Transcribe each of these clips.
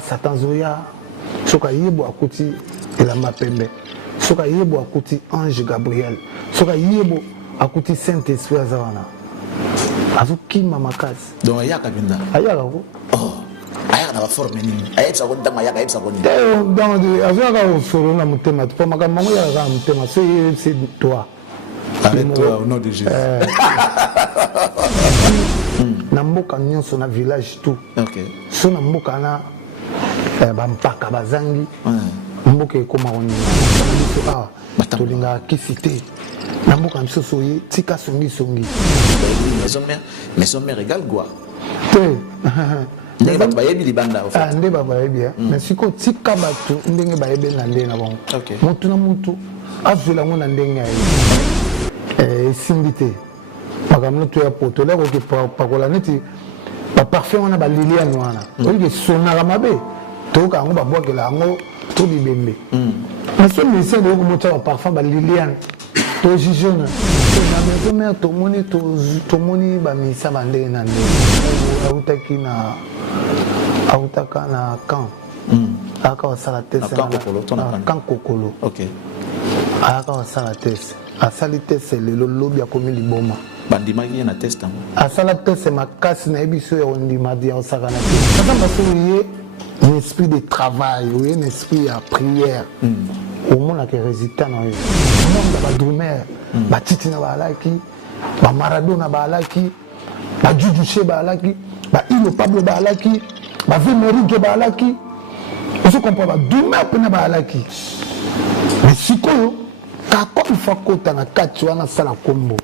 Satan Zoya, soka yebo akuti Elama Pembe, soka yebo akuti Ange Gabriel, soka yebo akuti Saint-Esprit Azawana. Azuki Mamakas. Donc Ayaka Binda. Ayaka. Oh. Ayaka na forme nini? Ayaka sa konta Ayaka ayaka sa konta. Donc Azaka au solo na mutema, tu peux makambo ya ga mutema, c'est toi. Avec toi au nom de Jésus. Namboka nyonso na village tout. OK. So namboka na bampaka bazangi. Mboka ekoma oni. Tolinga kisite. Namboka msoso ye tika songi. Maison mère égale quoi? Ndenge bato bayebi libanda en fait. Ah ndeba bayebi mais siko tika bato ndenge bayebi na ndenge na bango. OK. Mutu na mutu azela ngona ndenge ya simbité. Makamno to ya poto leko ke pakola neti ba parfum wana ba liliane wana. Oyi sonaka mabe. To ka ngo ba bwakela ngo to bibembe. Mais ce monsieur de ko moto ba parfum ba liliane. To jijona. Na maison mère to moni ba misa ba ndenge na ndenge. Autaka na camp. Aka wasala tese na camp kokolo. OK. Aka wasala tese. Asali tese lelo lobi ya komi liboma. Bandimaki na test. Asala tese makasi na ebiso ya ondima dia osaka na tese. Sasa baso un esprit de travail, un esprit à prière. Au monde a que résultat na yo. Monde ba drumer, ba titi na ba alaki, ba Maradona ba alaki, ba Jujuche ba alaki, ba Ilo Pablo ba alaki, ba Vimerique ba alaki. On se comprend ba drumer pena ba alaki. Mais sikoyo kakol fakota na kati wana sala kombo.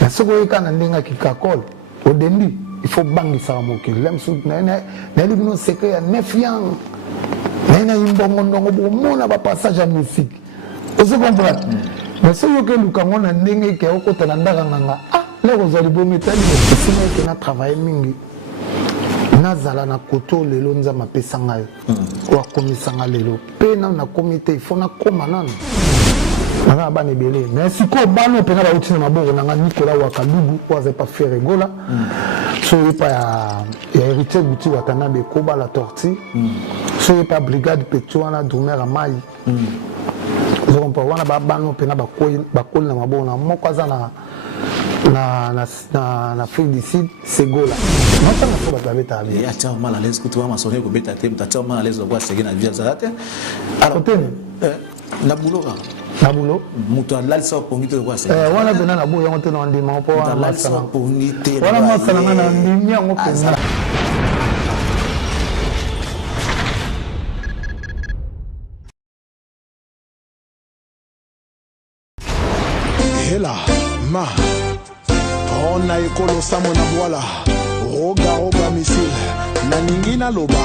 Na soko yeka na ndenga ki kakol odendi il faut bangisa mokili lem sou na libino secret ya 9 ans. Na imbongo ndongo bo mona ba passage à musique. On se comprend. Mais ce que nous avons na ndenge ke okota na ndaka nganga ah leko zali bo metali sima ke na travailler mingi. Nazala na koto lelo nzama pesa ngai. Wa komisanga lelo. Pe na comité il faut na koma nana. Nanga bane belé. Mais si ko bano pena ba utina maboko nanga Nicolas Wakadugu waze pas faire rigola. So pas ya héritier buti watana be koba la tortue. So pas brigade Petouana Drumer à Mai. Donc pas wana ba bano pena ba kol na maboko na moko azana na Afrique du Sud c'est gola. Non ça na so ba beta bi. Ya tao mal à l'aise que toi ma sonné ko beta tem ta tao mal à l'aise ko segi na via zalate. Alors na boulot na boulot muto alalisa opongite ko segi. Wana bena na boyo ngote na ndima po wana alalisa opongite. Wana masala na ndimi yango pesa. Hela ma on a ekolo samo na boala roga misil na ningina loba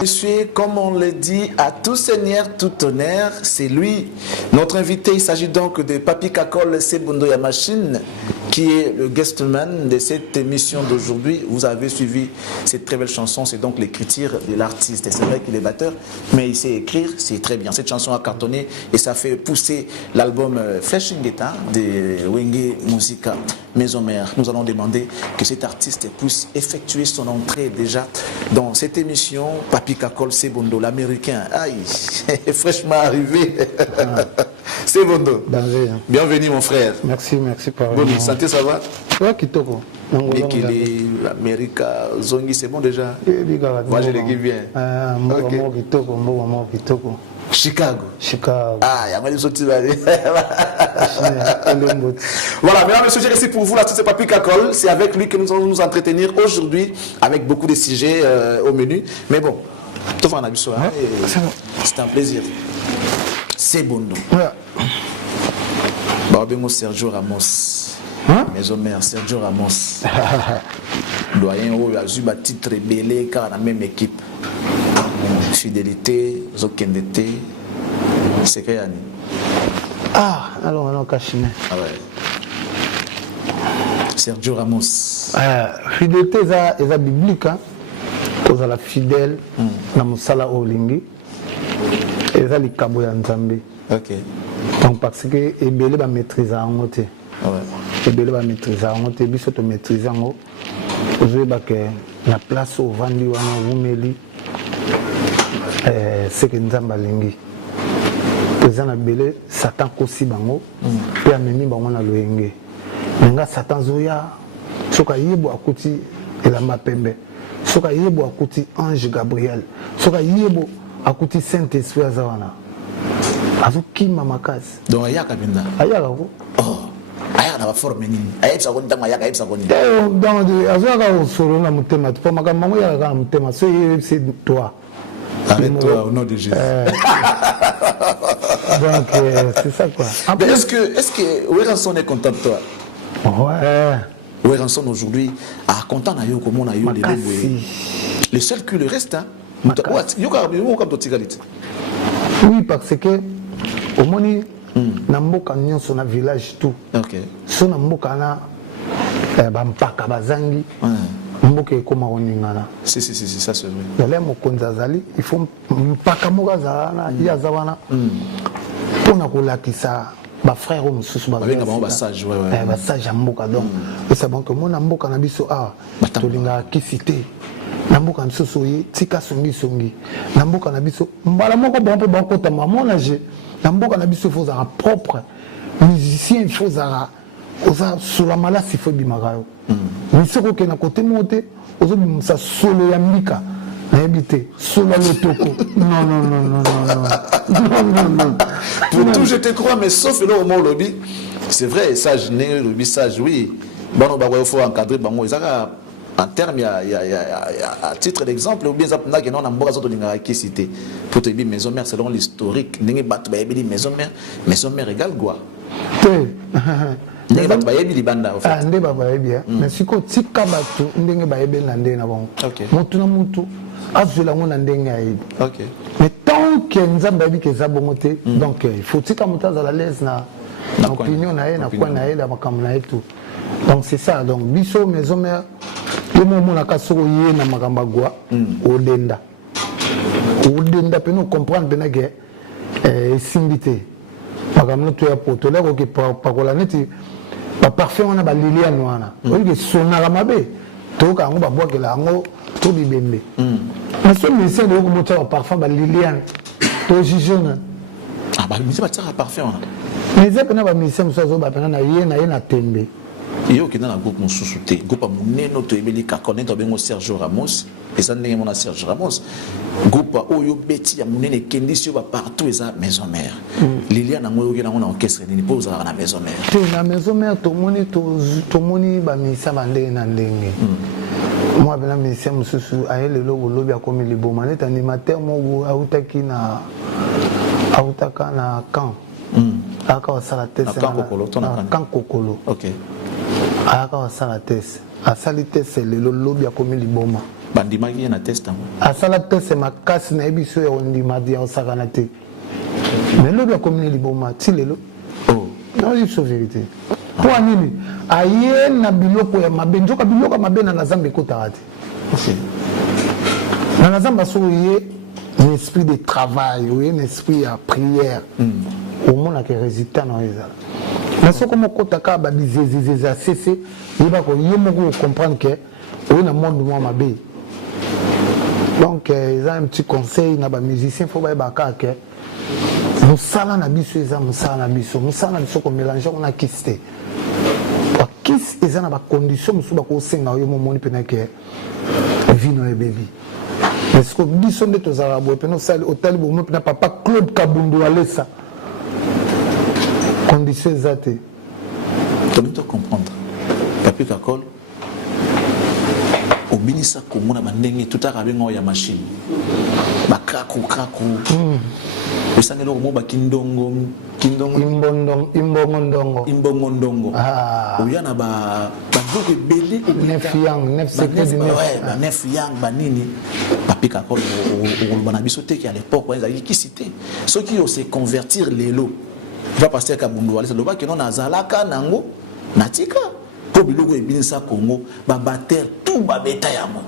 Monsieur, comme on le dit, à tout seigneur, tout honneur, c'est lui. Notre invité, il s'agit donc de Papi Kakol Sebondo Yamachine, qui est le guestman de cette émission d'aujourd'hui. Vous avez suivi cette très belle chanson, c'est donc l'écriture de l'artiste. C'est vrai qu'il est batteur, mais il sait écrire, c'est très bien. Cette chanson a cartonné et ça fait pousser l'album Flashing Guetta de Wenge Musica Maison Mère. Nous allons demander que cet artiste puisse effectuer son entrée déjà dans cette émission. Papi Kakol Sebondo, l'américain, aïe, fraîchement arrivé. Sebondo, bienvenue mon frère. Merci par bon, santé, ça va? Ouais, Kitoko. L'Amérique, Zongi, c'est bon déjà? Moi, je l'équipe bien. Chicago. Ah, il y a mal sorti. Voilà, mesdames et messieurs, j'ai resté pour vous là, tout c'est Papi Kakol. C'est avec lui que nous allons nous entretenir aujourd'hui avec beaucoup de sujets au menu. Mais bon, c'est un plaisir. Sebondo. Babemo Sergio Ramos. Maison mère Sergio Ramos. Doyen où a eu un titre belé car la même équipe. Fidélité, Zokendete, c'est quoi Yanni? Ah, alors on a caché. Ah ouais. Sergio Ramos. Fidélité, c'est biblique. Vous êtes fidèle dans mon sala olingi. Et ça, les cabo ya Nzambe. Ok. Donc parce que Ebele va maîtriser en côté. Ouais. Ebele va maîtriser en côté. Biso to maîtriser en haut. Vous voyez que na place au vandi wana umeli seke nzamba lingi eza na belé Satan kosi bango pe amemi bango na loyenge nga Satan zoya soka yebo akuti elamba pembe soka yebo akuti ange Gabriel soka yebo akuti Saint-Esprit azawana azokima makasi donc ayaka binda ayaka ko ayaka na forme nini ayebisa ko ntanga ayaka ayebisa ko nini donc azoka solo na mutema to makambo mango yaka na mutema so c'est toi arrête-toi au nom de Jésus donc c'est ça quoi est-ce que Weranson est content de toi ouais Weranson aujourd'hui a content na yo comment na yo le seul qui le reste hein oui parce que au moni na mboka nyonso na village tout so na mboka na bampaka bazangi mboka ekoma koningana si ça c'est vrai yale mokonzi azali il faut mpaka moko azala ye aza wana mpona kolakisa bafrère oyo mosusu basage ya mboka donc esa banke mona mboka na biso awa tolingaka kisi te na mboka misusu oye tika songisongi na mboka na biso mbala moko bango mpe bakotama monage na mboka na biso il faut ozala propre musicien il faut ozala oza solo malasi fo ebimaka yo misoko okenda kote moko te ozobimisa solo ya mbika nayebi te solo ya lotoko non pour tout je te crois mais sauf là au mot lobby c'est vrai sage né lobby sage oui bon il faut encadrer bango ezaka en termes à titre d'exemple ou bien ça n'a que non amboka zoto linga qui cité pour te dire maison mère selon l'historique ndenge batu ba yebi maison mère égale quoi ndenge batu ba yebi libanda en fait ndenge ba yebi mais siko tika batu ndenge ba yebi na ndenge na bango mutu na mutu azula ngona ndenge ayebi mais tant que nzamba yebi ke za bongo te donc il faut tika mutu azala l'aise na opinion na ye na kwa na ye la makambo na ye tout donc c'est ça donc biso maison mère le moment la kasoko yé na makamba gwa odenda pe nous comprendre pena que simbité makambo to ya poto là ko pakola neti ba parfum wana ba liliane wana oyi sonala mabe to ka ngo ba bwakela ngo to bibembe mais ce monsieur de ko moto parfum ba liliane to jijona ba monsieur ba tira parfum wana mais ça pena ba monsieur musazo ba pena na yé na tembe yo qui dans la groupe mosusu te groupe moneno to ebeli ka connaître bengo Sergio Ramos et ça ndenge mona Sergio Ramos groupe oyo beti ya monene kendisi ba partout eza maison mère Liliane ngoyo na ngona orchestre ni pose na maison mère te na maison mère to moni ba misa bande na ndenge moi bena misa mususu ayele lobo lobi akomi liboma net animateur mo autaki na autaka na camp aka wasala tese na camp kokolo OK aka wasala tese asali tese lelo lobi akomi liboma bandimaki na teste asala tese makasi na ebiso ya ondima dia osakana te mais lobi akomi liboma ti lelo non c'est vérité pour nini aye na biloko ya mabe njoka biloko mabe na nazamba ekotaka te na nazamba so ye un esprit de travail ou un esprit de prière au monde que résultat na ezala mais ce comme kotaka ba bizezeza cessé il va ko yemo comprendre que on a monde moi mabe donc ils ont un petit conseil na ba musicien faut ba ka musala na biso eza musala na biso ko mélanger on a kiste ba kiss eza na ba condition musu ba ko senga yo mo moni pena ke vino e baby est-ce que biso nde tozala bo pena sali hôtel bo mo pena papa Claude Kabundu alesa condition ezate tu dois comprendre papi kakol au binisa ko mona bandenge tout à bengo ya machine bakaku usangelo mo bakindongo imbongo ndongo uyana ba boko belé nef yang banini papi kakol o bana biso te ki à l'époque ils avaient qui cité ceux qui ont se convertir lelo va passer Kabundu alisa loba que non azalaka nango natika po biloko ebinisa Congo ba bater tout ba beta yamo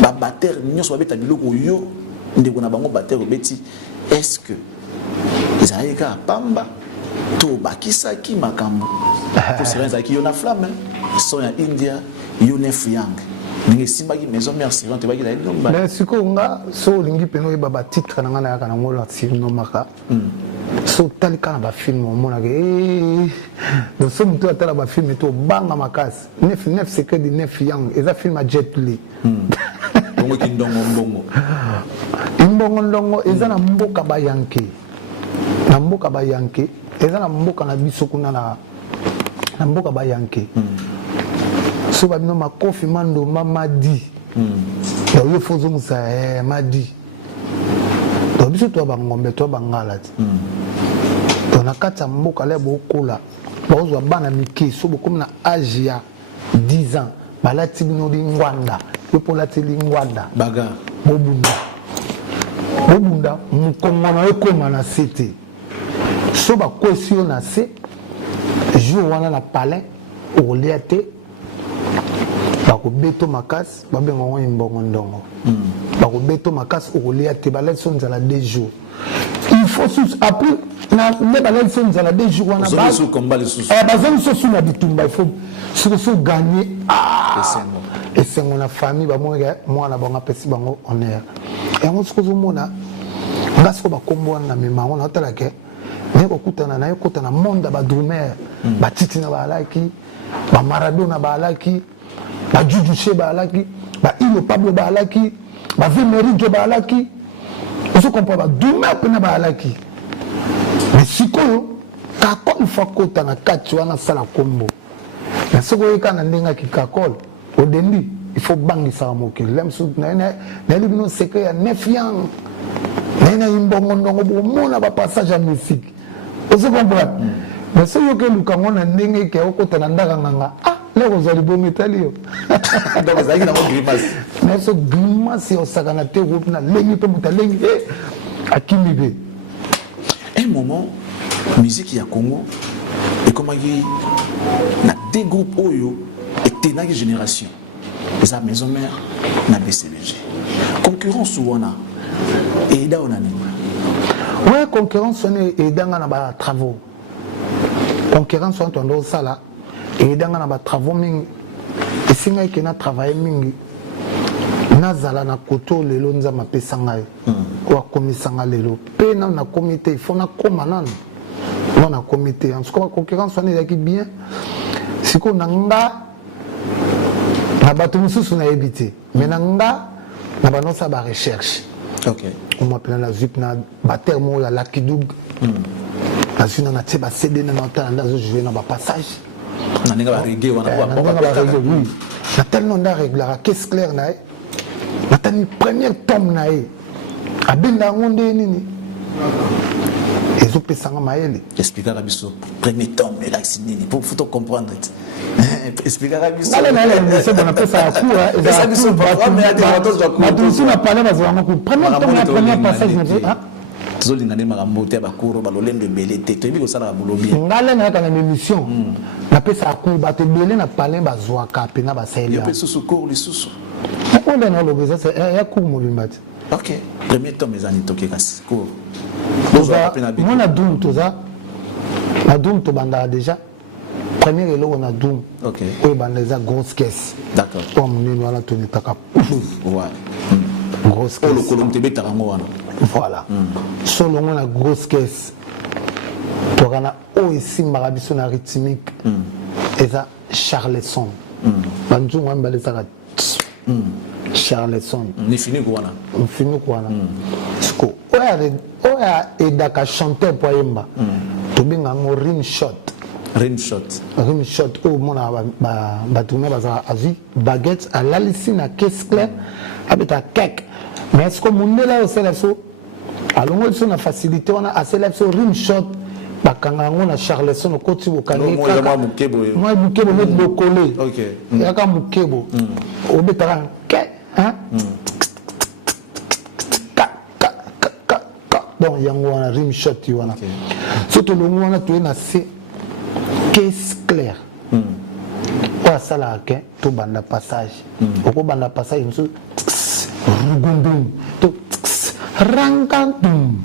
ba bater nyonso ba beta biloko yo ndeko na bango bater obeti est-ce que Isaïka pamba to bakisaki makambo to serenza ki yo na flamme so ya India yo nef yang mais si ma maison mère si tu vas y aller mais si qu'on a so lingi peno e baba titre na ngana kana ngola sino maka so tali kana ba film o mona ke no so mtu atala ba film to banga makasi 9 secret de 9 yang eza film a Jet Li bongo kindongo mbongo eza na mboka ba yanke na mboka ba yanke eza na mboka na biso kuna na mboka ba yanke so ba bino makofi mando mamadi ya yo fozo musa madi to biso to ba ngombe to ba ngala to na kata mboka le bokola bazo bana miki so bokomi na âge ya 10 ans balati bino lingwanda yo polati lingwanda baga bobunda mukongono ekoma na sete so bakwesi yo na se jour wana na palais okolia te bakobeto makasi babenga ngo imbongo ndongo bakobeto makasi okolia te balati so nzala 2 jours il faut sous après na ne balati so nzala 2 jours wana bazongi so su na bitumba il faut so gagner esengo na famille bamonga mwana bango apesi bango honneur yango sikozomona nga siko bakombo wana na memango na otalake naye kokutana monde badrumer batiti na baalaki bamaradona baalaki bajujuche baalaki bailo pablo baalaki bavemerijo baalaki ozokompa badrumer mpena baalaki mais sikoyo kakol fa kota na kati wana sala kombo mais soki oyeka na ndenge akikakol odendi il faut bangisaka mokili lemsu nayeli bino secret ya 9 yang nayina imbongo ndongo bomona bapassage ya musique ozo comprendre mais soki okeluka ngo na ndenge ke okota na ndaka nganga leko ozali bongo etali yo donc ezalaki nango grimace mais so grimace osakana te groupe na lengi mpe moto alengi akimi be un moment musique ya Congo ekomaki na des groupes oyo etenaki génération eza maison mère na BCBG concurrence wana eda ona nini ouais concurrence wana edanga na ba travaux concurrence wana tondo sala edanga na ba travaux mingi esinga ke na travailler mingi nazala na koto lelo nzama pesa ngai wa komisanga lelo pe na comité il faut na koma nana na comité en tout cas concurrence wana ezaki bien siko na nga na bato mosusu na yebi te mais na nga na banosa ba recherche on m'appelle la zip na batermo ya Lakidug na zina na tie ba CD na nota na zo jouer na ba passage na ninga ba reggae wana ba oui na tellement nda régler qu'est-ce clair na na tani première tome na e abenda ngonde nini ezopesanga mayele expliquer la biso premier tome là c'est nini pour faut comprendre expliquer la biso c'est bon après ça court ça biso mais à des autres de court tout na parler bazwa ko premier tome la première passage na zolingane makambo te bakuro balolendo ebele te toyebi kosala bulobi ngale na kana émission na pesa court bato ebele na parler bazwaka pe na basaidia yo pe susu court lisusu on est dans l'obéissance c'est ya court mobimba ok premier tome ezani toke kasi court moi na doom toza na doom to banda déjà premier elo na doom ok oyo banda eza grosse caisse d'accord comme nini wana tonetaka ouais grosse caisse le colombe betaka ngo wana voilà solo ngo na grosse caisse tokana oyo esimbaka biso na rythmique eza Charleston banzungu wana balezaka Charleston ni fini kwana siko oya edaka chanteur po yemba tobenga ngo rim shot oyo mona batume baza azwi baguette alalisi na caisse claire abeta kek mais est-ce que mondela osala so alongo biso na facilité wana asala biso rim shot bakanga yango na Charleston okoti bokangi kaka moi mukebo net bokole yaka mukebo obetaka ke donc yango wana rim shot wana surtout longo wana toye na se caisse claire oyo asalaka ke to banda passage okobanda passage mosusu rugundum to rankandum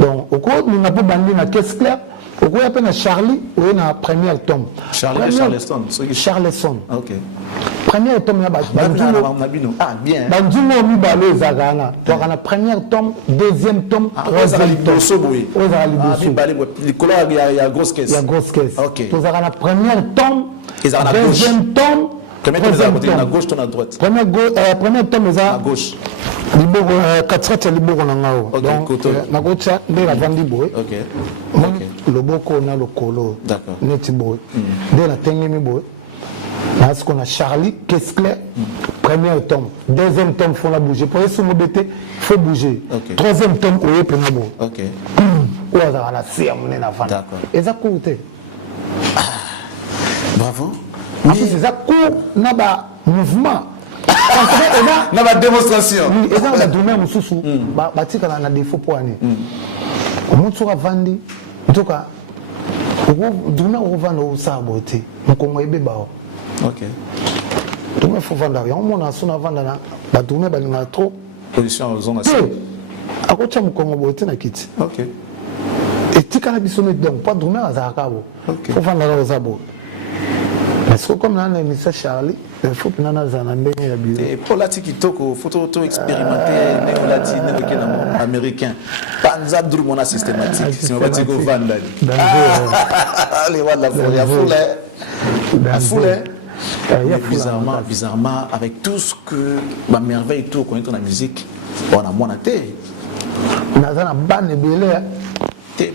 donc okoninga mpo bandi na caisse claire okoya mpe na Charlie oye na première tome Charleston Charleston Premier tome là ah bien. Bandimo mi balo zakana. Tu as premier tome, deuxième tome, troisième tome. Ah mi balé le couleur il y a grosse caisse. Il y a grosse caisse. OK. Tu as premier tome, deuxième tome. Combien de temps côté à gauche ton à droite? Premier tome est à gauche. Liboro 4 liboro na ngao. Donc na gocha de la vandi boy. OK. Le boko na le colo. D'accord. Neti boy. De la tengemi boy. Parce qu'on a Charlie Kessler, premier tome. Deuxième tome, il faut la bouger. Pour essayer de il faut bouger. Okay. Troisième tome, il faut la bouger. Ok. Ou à la serre, on est la fin. D'accord. Et ça coûte. Bravo. En plus, c'est ça coûte, n'a pas mouvement. N'a pas démonstration. Oui, et ça, on a donné un sous-sous. Bâti qu'on a des faux points. On monte sur la vandi. En tout cas, on donne au vent au saboté. On commence à béba. Ok. Tout le faut vendre rien. On a son avant là. Bah tout le monde a trop. Position aux zones. À côté de Congo boté na kit. Ok. Et tu quand biso met donc pas dormir à Zakabo. Ok. Faut vendre aux abo. Parce que comme là on a mis ça Charlie, il faut que nana za na ndenge ya bio. Et pour la tiki toko photo auto expérimenté néo-latin américain. Panza Drummond systématique. Si on va dire go vendre. Allez voilà la foule. Bizarrement, avec tout ce que ma merveille tout qu'on est dans la musique, on a moins à terre. On a un ban et belé.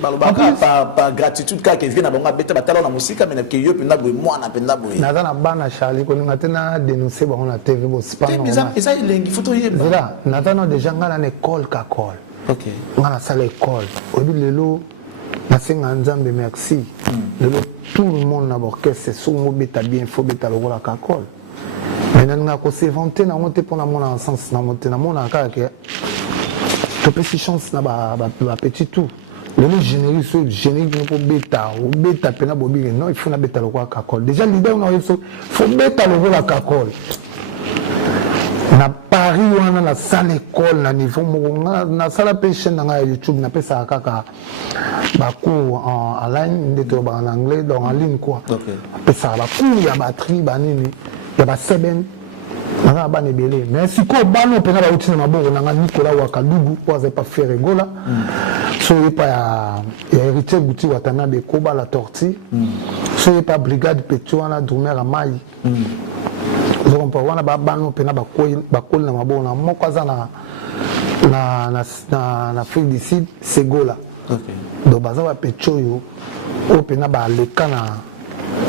Par gratitude, car qui vient à bonga bête batalo la musique, mais qui yo penda boy moi na penda boy. Na za na ban à Charlie qu'on a tena dénoncer bon na TV bo c'est pas normal. Et ça il est photo yé. Voilà, na za na déjà ngala na école ka col. OK. Ngala ça l'école. Au bout de l'eau na senga nzambe merci. Tout le monde n'a pas que c'est sous bêta bien faut bêta le voilà kakol. Mais nous avons s'inventé na monter pour la mon sens na monter na mon aka que tu peux si chance na ba petit tout. Le générique sur générique pour bêta ou bêta pena bobi non il faut na bêta le voilà kakol. Déjà l'idée on a faut bêta le voilà kakol. Na Paris on a la salle école na niveau na salle pêche na YouTube na pesa kaka ba cours en ligne de en anglais donc en ligne quoi. OK. Pesa ba cours ya batterie ba nini ya ba seben na ba nebele mais si ko ba no pena ba utina maboko na Nicolas Wakadugu oza pas faire rigola. So il pas ya héritier Guti Watana be Koba la tortue. So il pas brigade Petro na Drumer à Mai. Donc pour wana ba bano pena ba kol na mabona moko za na Afrique du Sud c'est Gola. OK. Donc baza ba pechoyo o pena ba leka na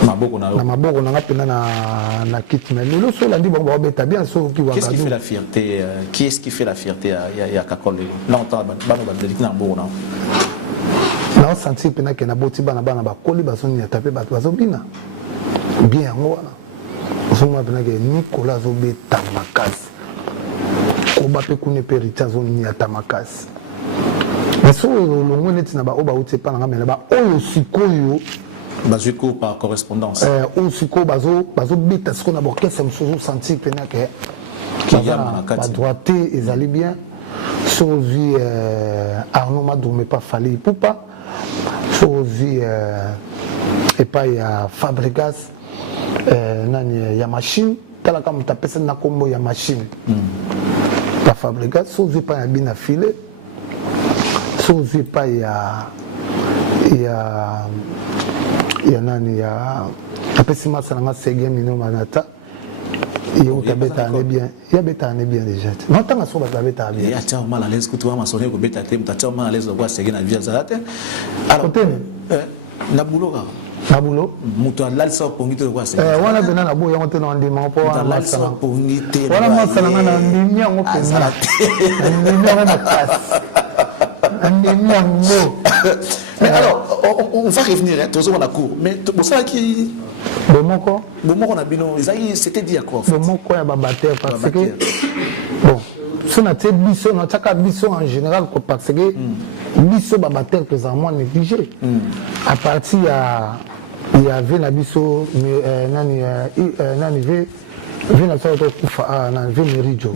maboko na pena na kit mais le so la ndi bon ba beta bien so ki wa. Qu'est-ce qui fait la fierté qui est-ce qui fait la fierté à Kakol longtemps bano ba deliki na maboko na. Na senti pena ke na boti bana ba koli ba so ni taper ba so bina bien ngwana. Osoma pena ke Nicolas Zobeta makasi koba pe kune perita zo ni atamakasi mais so longo neti na ba oba uti pa na mela ba oyo sikoyo bazuko par correspondance o siko bazo beta ce qu'on a borké ça me sous senti pena ke qui y a makati ba droité ezali bien so vu Arnaud Madou mais pas fallu poupa so vu et pas il y a Fabregas nani ya machine tala kama mtapesa na kombo ya machine pa Fabregas so vu pas ya bina filet so vu pas ya nani ya apesi masana nga sege mino manata yo tabeta ne bien ya beta ne bien déjà non tanga so ba beta bien ya tao mal à l'aise que toi ma sonné ko beta te mta tao mal à l'aise ko sege na via zate alors na buloka Nabulo mutu alalisa pongite kwa sege wana bena na boya ngote na ndima po wana alalisa pongite wana masana nga na ndimia ngope na ndimia na passe ndimia ngo. Mais alors on va revenir hein toujours on a cours mais pour ça qui bomoko on a bino c'était dit à quoi bomoko ya babater parce que bon si on a tes biso na taka biso en général parce que biso babater présentement négligé à partir il y avait la biso nani ve na sato kufa na ve merijo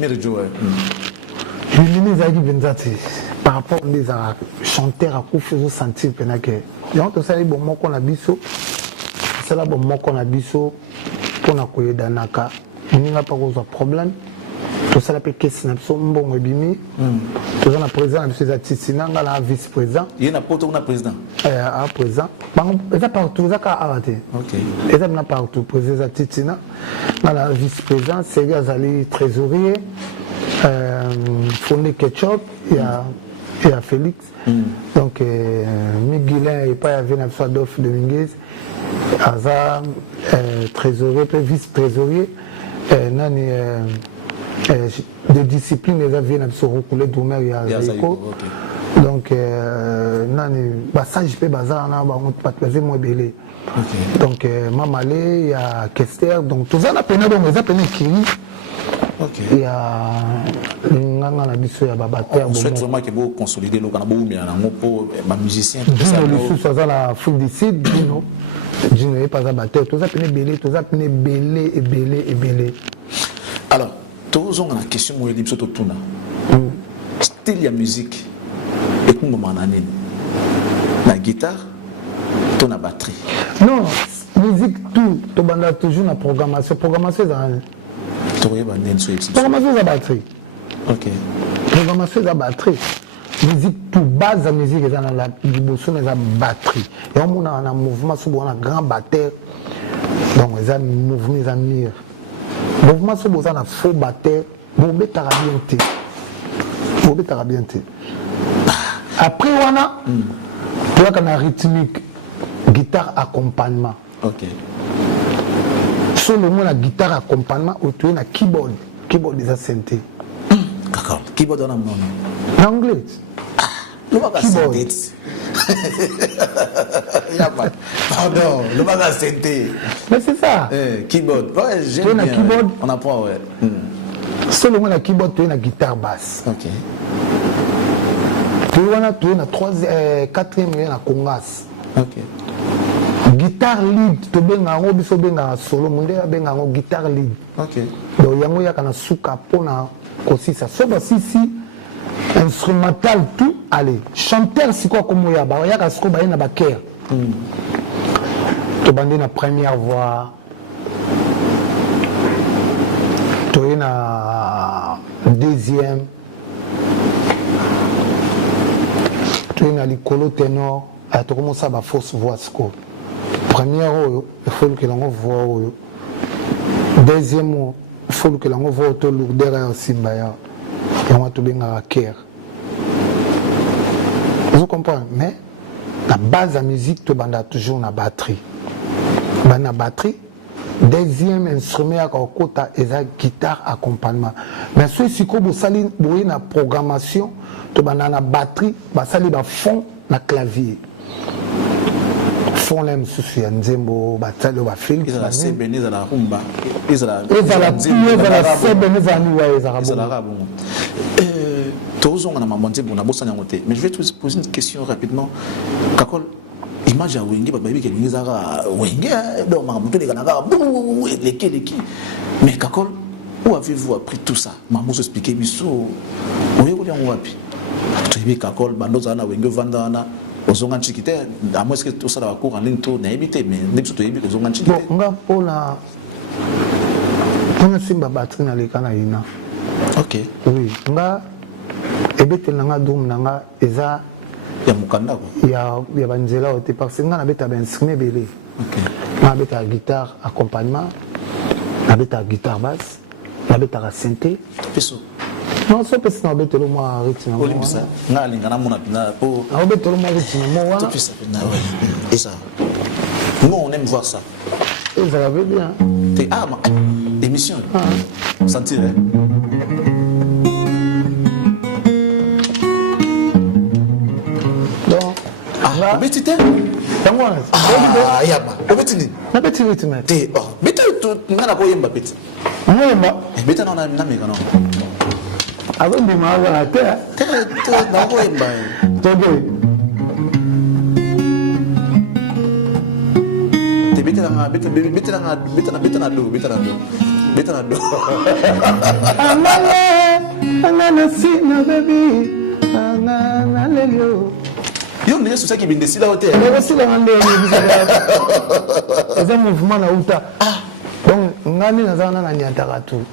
lui zaki benzati par rapport des chanteurs à kufa zo sentir penake donc ça les bomoko na biso c'est là bomoko na biso pona koyedanaka ninga pas cause problème tout ça la pe caisse na biso mbongo ebimi tout ça na président na biso za Titsina nga la vice président il na poto na président président bango eza partout eza ka arate OK eza na partout président za Titsina nga la vice président c'est azali trésorier fondé Ketchup il y a Félix donc Miguelin et pas avait na soit Adolphe Dominguez aza trésorier puis vice trésorier nani de discipline les avions absolument coulé d'Omer et Zaiko donc nani passage pe bazar na ba on pas passer moins belé donc Mamalé il y a Kester donc tout ça na peine donc les appels qui OK il y a nganga na biso ya babater bon souhaite vraiment que vous consolider le canabo mais na mopo ba musicien tout ça ça la foule d'ici Dino Dino pas à bater tout ça peine belé tout ça peine belé et belé et belé alors tous on a la question moi libre surtout tuna style ya musique et comment manani la guitare ton la batterie non musique tout to banda toujours na programmation ça programmation de batterie. OK. Programmation de batterie. Musique tout base de musique est dans la dimension de la batterie. Et on a un mouvement sur un grand batteur. Donc les mouvements les amis. Mouvement sur un faux batteur. Bon tarabienté. Bon tarabienté. Après on a tu vois qu'on a rythmique guitare accompagnement. OK. Solo la guitare accompagnement ou tu es na keyboard des synthé. D'accord. Keyboard en anglais. En anglais. Le baga synthé. Pardon, le baga synthé. Mais c'est ça. Keyboard. Ouais, j'aime bien. Keyboard. On apprend ouais. Solo la keyboard tu es na guitare basse. OK. Tu es na 4e na congas. OK. Guitare lead to benga ngo biso benga solo munde benga ngo guitare lead. OK. Donc yango ya kana suka pona kosisa so ba sisi instrumental tout allez chanteur siko comme ya ba ya ka siko ba na ba cœur. To bande na première voix. To na deuxième. To na likolo ténor, a to commencer ba fausse voix siko. Première, il faut que l'on voit. Deuxième, il faut que l'on voit tout le derrière Simbaya. Et on va tout bien à Kër. Vous comprenez? Mais la base de la musique, tu as toujours une batterie. La batterie, deuxième instrument à côté, c'est la guitare accompagnement. Mais si vous avez une programmation, tu as une batterie, tu as un fond, un clavier. Font l'aime souci nzembo batalo ba Félix ils la sebeni za la rumba ils la sebeni za ni wa ezara bon tozo ngana mamonze bona bosanya ngote mais je vais te poser une question rapidement kakol image ya wenge ba baby ke ngiza ka wenge donc mamuto de kana ka leki mais kakol où avez-vous appris tout ça maman vous expliquer biso oye ko yango wapi to ibi kakol bando za na wenge vanda na ozonga nchikite à moins que tout ça va cours en ligne tout na éviter mais depuis tout éviter ozonga nchikite bon nga pona simba batterie na lekana ina OK oui nga ebete nga dum nga eza ya mukanda ko ya banzela ote parce que nga na beta ben instrument belé OK na beta guitare accompagnement na beta guitare basse na beta synthé peso non so pesi na obetelo mwa rythme mo olimbisa nga linga na mona pina po na obetelo mwa rythme mo wana to pesa pina ouais et ça nous on aime voir ça et ça va bien t'es émission sentir hein donc obetite tango yaba obetini na beti rythme te beta to ngana ko yemba beti moyemba beta na meka no avant de m'avoir la terre na ko yemba toge te beta na do angana sina baby angana lelio yo ne so qui bin desila hotel mais aussi la ngande ni bizaba eza mouvement na uta donc ngani nazana na nyataka tout.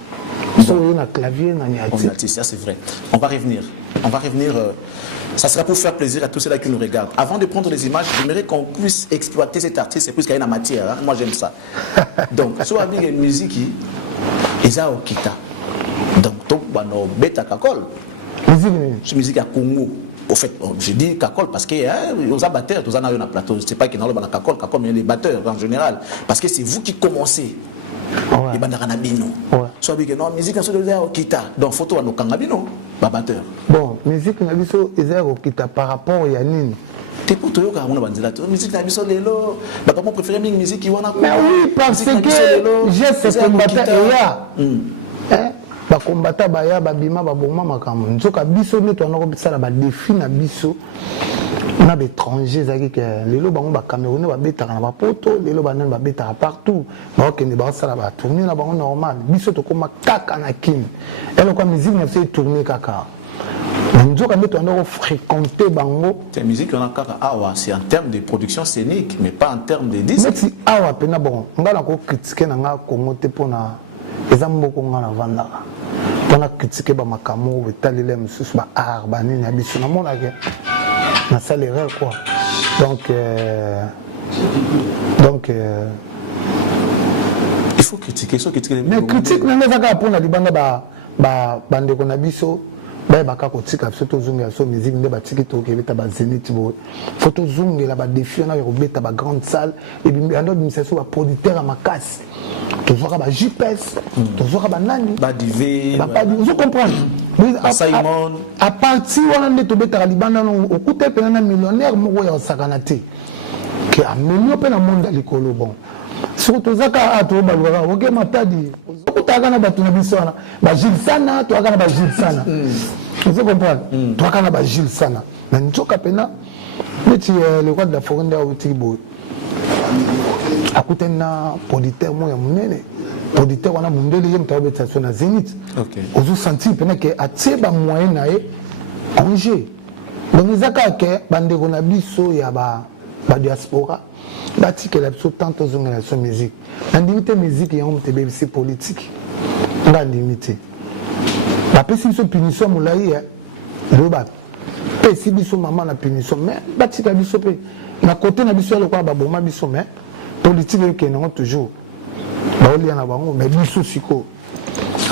Sur un clavier na nyati. Ça c'est vrai. On va revenir. Ça sera pour faire plaisir à tous ceux-là qui nous regardent. Avant de prendre les images, j'aimerais qu'on puisse exploiter cet artiste, c'est plus qu'il y a une matière. Hein? Moi j'aime ça. Donc, sur la musique, il y a Okita. Donc, tout le monde bêta kakol. Musique à Congo. Au fait, je dis kakol parce que aux abatteurs, tous en avez un plateau. Je sais pas qui n'a pas kakol, mais les batteurs en général. Parce que c'est vous qui commencez. Les bandaranabino. Soit bien non, musique à Okita. Donc, photo à nos kangabino, babatteur. Bon, musique à Okita par rapport à Yanine. T'es pour toi, on a dit la musique n'a pas lelo. Bah comment préférer une musique qui wana. Mais oui, parce que j'ai ce combattant hein. Ba combattant baya babima baboma makambo. Nzoka biso ne to na ko bisala ba défi na biso. Na étrangers zaki que lelo bango ba Camerounais ba betaka na ba poto, lelo ba nan ba betaka partout. Ba okende ba sala ba tourner na bango normal. Biso to koma kaka na kin. Elle quoi musique na fait tourner kaka. Nzoka meto na ko fréquenter bango. C'est musique on a kaka awa, c'est en termes de production scénique mais pas en termes de disques. Mais si awa pena bon, ngala ko critiquer na nga Congo te pona ezamboko ngana vandaka. Pona critiquer ba makamo betalile mususu ba art ba nini abiso na mona ke na salle erreur quoi. Donc il faut critiquer, mais critique na ngaka pona libanda ba bande ko na biso. Ba kaka kotika surtout zunga so musique nde batiki to kebeta ba Zénith bo photo zunga la ba défi na ko beta ba grande salle et puis ando administration ba producteur à makasi to zoka ba JPS to zoka ba nani ba divé ba vous comprenez Simon à partir wana nde to beta libanda no okute pe na millionnaire moko ya sakanate qui a million pe na monde likolo bon surtout zaka ato ba lwa OK matadi okutaka na batu na bisona ba Gilles Sana to aka na ba Gilles Sana vous comprenez to aka na ba Gilles Sana na nzoka pena meti le roi de la forêt de Otibo akutena producteur mo ya munene producteur wana mundele yem tabe station na Zénith OK ozo sentir pena ke atieba moyen na e congé donc zaka ke bande ko na biso ya ba diaspora bati que la tant aux la musique l'indemnité musique et on c'est politique l'indemnité la punition punition moulaï le bat si biso maman la punition mais bati ka biso pe na côté na biso le quoi ba boma biso mais politique que non toujours ba oli na bango mais biso siko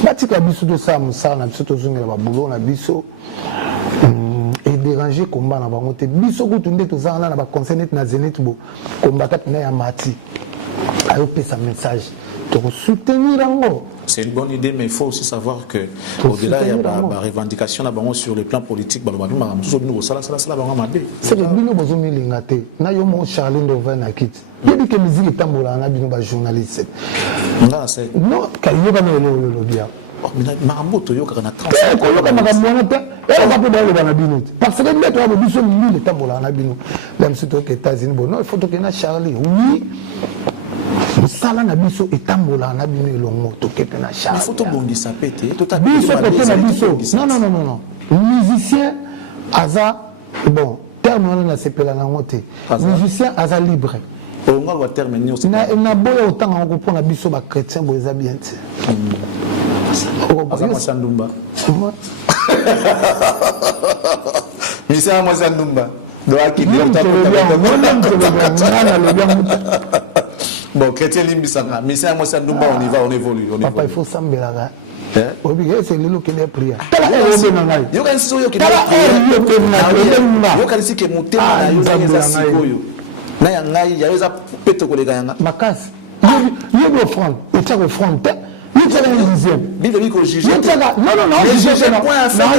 bati ka biso de ça musa na biso to zungela ba boulot na biso et déranger combat na bango te biso ko tunde to zana na ba concernant na Zénith bo combattant na ya mati ayo pesa message to soutenir rango. C'est une bonne idée mais il faut aussi savoir que au-delà il y a ba revendication na bango sur le plan politique ba ba muso bino sala bango mabe c'est que bino bozo milinga te na yo mo Charlie Ndovan na kit yebi ke musique tambola na bino ba journaliste nga c'est non kayo ba no lo bien Maramboto yo kana transfert ko yoka makamona te et va pas le bana bino parce que mettre wa biso mille tambola na bino même si to que États-Unis bon non il faut to que na Charlie oui sala na biso etambola na bino elongo to que na Charlie il faut to bongisa pete to ta biso côté na biso non musicien aza bon terme on na sepela na ngote musicien aza libre on va terminer aussi na boya autant on comprend na biso ba chrétien bo eza bien te Sandumba. Misa moi Sandumba. Bon, chrétien Limbisanga. Misa moi Sandumba, on évolue. Papa, il faut s'embellir. C'est le qui est prière. Yo kan so yo ki prière. Yo kan si ke mutema na yo za sikoyo. Na ya ngai ya yo za peto ko lega yanga. Makas. Yo go front, et ça go front. Bible dit que juger. Non, juger non.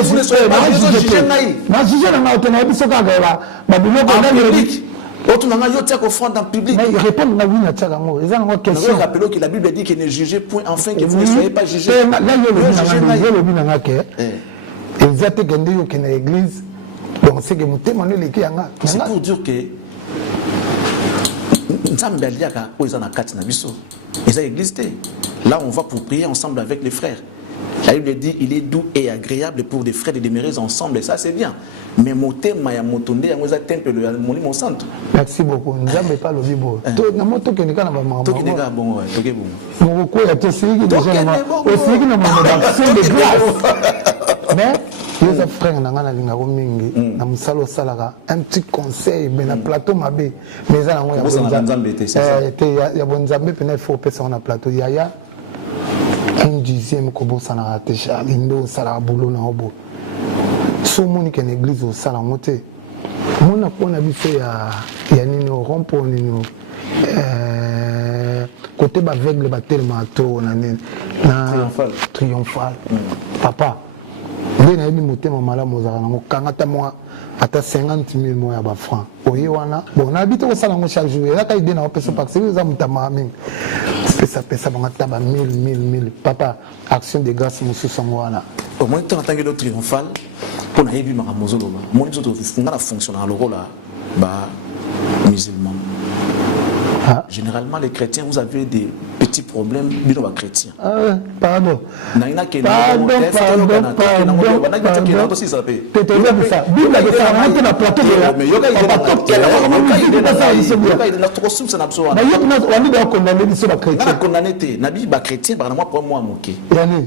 Vous ne soyez pas juger ngai. Na juger na ngao tena biso ka ga ba bino ko na public. Autre nanga yo tia ko front en public. Mais répondre na oui na tia ngo. Eza ngo question. Je rappelle que la Bible dit que ne jugez point enfin que vous ne soyez pas jugés. Là yo le bina nga ke. Exacte gende yo ke na église. Donc c'est que mutema ne leki yanga. C'est pour dire que nzambe aliaka oza na kati na biso. Eza église te. Là, on va pour prier ensemble avec les frères. La Bible dit il est doux et agréable pour des frères de demeurer ensemble, et ça c'est bien. Mais mon thème, il y a mon tonde, il y a mon temple, mon centre. Merci beaucoup. Nous n'avons pas le bibo. Nous avons tout qui n'est pas bon. Tout qui n'est pas bon, tout qui est bon. Mon recours est aussi déjà aussi qui n'a pas de glace. Mais les frères n'ont pas de mingi. Na musalo salara un petit conseil mais na plateau mabé. Mais ça n'a pas ya bonzambe pena faut passer na plateau yaya. Un dixième kobo sana raté Charlindo sala boulot na obo. So moni que l'église au sala monté. Mon apona biso ya nini rompo nini côté ba aveugle ba tellement to na triomphal. Papa ndé na yebi motema malamu ozala nango kangata mwa ata 50 000 mois ya ba francs oye wana bon na habite ko sala ngo chaque jour et là ka idée na opesa parce que ça mutama mingi pesa bangata ba 1000 papa action de grâce mosusu ngo wana au moins tant que le triomphal pour na yebi makamozo loba mon nzoto ngana fonctionner le rôle ba musulman. Généralement, les chrétiens, vous avez des petits problèmes, mais les chrétiens. Pardon.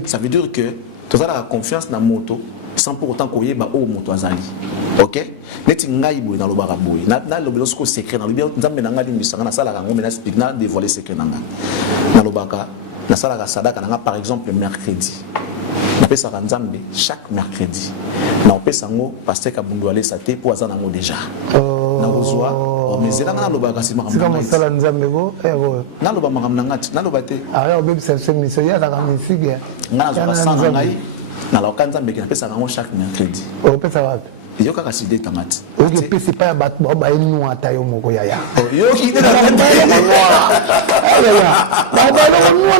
Ça veut dire que tu as la confiance dans la moto sans pour autant qu'il y ait un moto azali. Ok? Neti ngai boy dans le baraboy. Na le belosko secret dans le bien nzambe na ngali misanga na sala rango mena speak na dévoiler secret nanga. Na lo baka na sala ka sadaka nanga par exemple mercredi. Na pesa ka nzambe chaque mercredi. Na pesa ngo pasteur Kabundu ale saté pour azana ngo déjà. Na ozwa mais zela na lo baka sima ka. Sika mo sala nzambe go na lo ba makam nangati na lo bate. Ah ya obebi sa mission ya ka misige. Na zo ka sana ngai. Na la kanza mbeki na pesa ngo chaque mercredi. O pesa wapi? Yo kaka side tamati. Oke pesi pa ba ba enu ata yo moko yaya. Yo ki de na ba na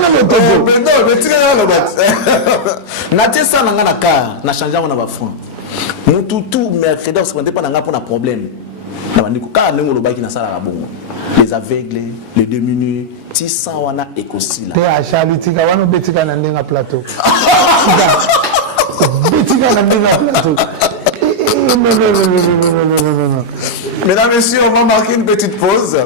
moto. Non, mais tu as le bat. Na tesa na ngana ka na changer na ba franc. Mututu mercredi on se prend pas na pour na problème. Na ba ndiko ka nengo lo ba ki na sala ka bongo. Les aveugles, les démunis, tisa wana ekosila. Te a chalitika wana betika na ndenga plateau. Betika na ndenga plateau. Non. Mesdames, messieurs, on va marquer une petite pause.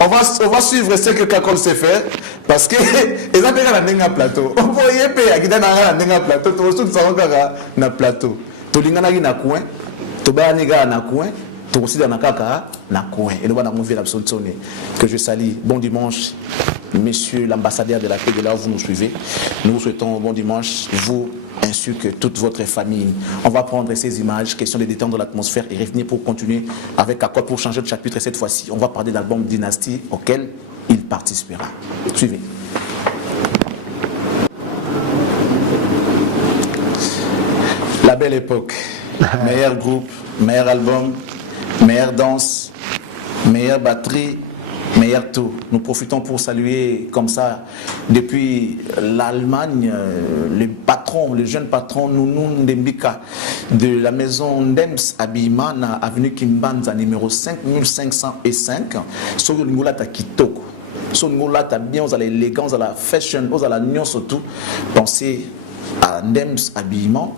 On va suivre ce que Kakol sait faire. Parce que ils ont payé un plateau. On va y payer un plateau. Tout le monde a un plateau. Tout le monde a un coin. Tout le monde a un coin. Tout le monde a un coin. Et nous allons mouvoir l'absolution. Que je salue. Bon dimanche, messieurs l'ambassadeur de la paix de là où vous nous suivez. Nous vous souhaitons bon dimanche, vous ainsi que toute votre famille. On va prendre ces images, question de détendre l'atmosphère et revenir pour continuer avec Akwa pour changer de chapitre. Et cette fois-ci, on va parler de l'album Dynastie auquel il participera. Suivez. La belle époque, meilleur groupe, meilleur album, meilleure danse, meilleure batterie, meilleur tout. Nous profitons pour saluer comme ça, depuis l'Allemagne, le jeune patron Nounou Ndembika de la maison Ndems Habillement à avenue Kimbanza numéro 5505. Sur le Ngola Kitoko. Sur le Ngola bien, vous avez l'élégance, vous avez la fashion, vous avez la nuance surtout. Pensez à Ndems Habillement.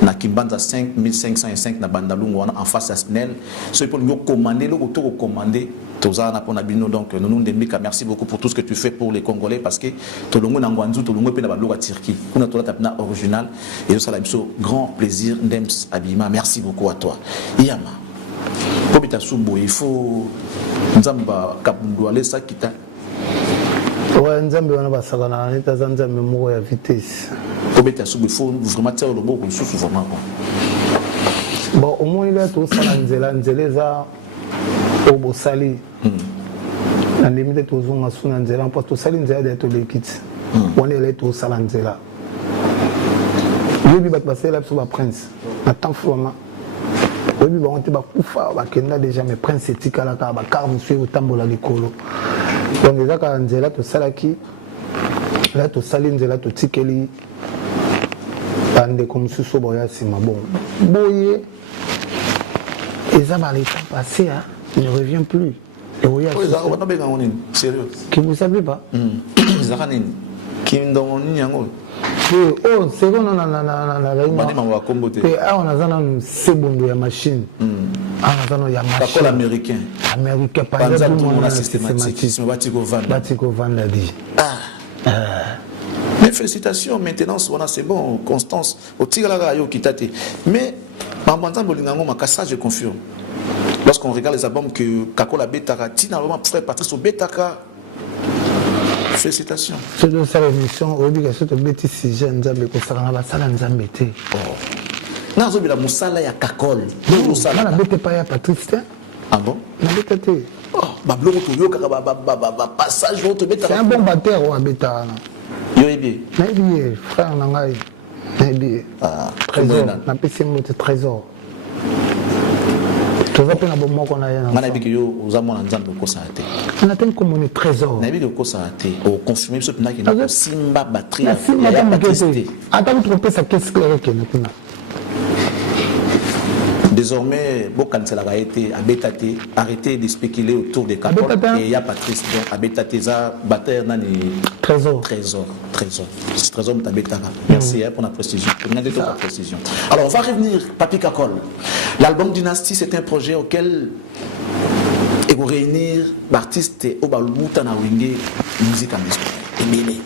Na Kimbanza 5505 na Bandalungu en face à Snell. C'est pour nous commander, le retour commander. Donc nous Ndembika, merci beaucoup pour tout ce que tu fais pour les Congolais parce que tout le monde en Guanzou, tout le monde peut la Turquie. On a tout la original et ça c'est un grand plaisir Ndems Habillement. Merci beaucoup à toi. Yama. Pobita Soubo, il faut Nzamba Kabundu aller ça kita. Ouais, Nzambe wana basala na nita Nzambe moko ya vitesse. Pobita Soubo, il faut vraiment tirer le beau sous vraiment. Bon, au moins il est tout ça nzela Obo Sali. Na limite tozonga suna nzela mpo tosali nzela de tolekiti. On est là to sala nzela. Yebi bat basela biso ba prince. Na temps floma. Yebi ba onte ba kufa ba kenda déjà mais prince etikala ka ba car monsieur otambola likolo. Donc ezaka nzela to salaki. Là to sali nzela to tikeli. Bande comme suso boya sima bon. Boye. Ezaba l'état passé hein. Il ne revient plus. Sérieux. Qui vous savez pas? Qui Oh, c'est qu'on a un second ya machine. On a machine américain. Américain, par exemple, systématique. Batiko Vandadi. Mais félicitations, maintenant, c'est bon, Constance, au Tigala qui tate. Mais, je confirme. Lorsqu'on regarde les albums que Kakola Betaka, Tina, frère Patrice Betaka, félicitations. C'est de sa émission, obligation de bêtises si j'aime que ça va ça dans Zambété. Non, je vais la Moussala ya Kakol. Non, la bête pas ya Patrice. Ah bon? La bête est. Oh, passage, c'est un bon batteur ou un bêta. Yoébi. Naïbi, frère Nangaï. Naïbi. Trésor. Na PC mote trésor. Tu vas peine à bon mot qu'on a. Manabi que yo aux amants en Zambie ko ça été. On attend comme on est trésor. Naïbi que ko ça été. Au confirmer ce pena qui na Simba batterie. Simba batterie. Attends pour tromper ça qu'est-ce que c'est que désormais, Bokansela a été abétaté, arrêtez de spéculer autour des capotes. Et il y a Patrice, abétaté, ça, batteur, trésor. Trésor. C'est trésor, merci pour la précision. Alors, on va revenir, Papi Kakol. L'album Dynastie, c'est un projet auquel il va réunir l'artiste Obalumuta na Wenge, musique en disco. Emile.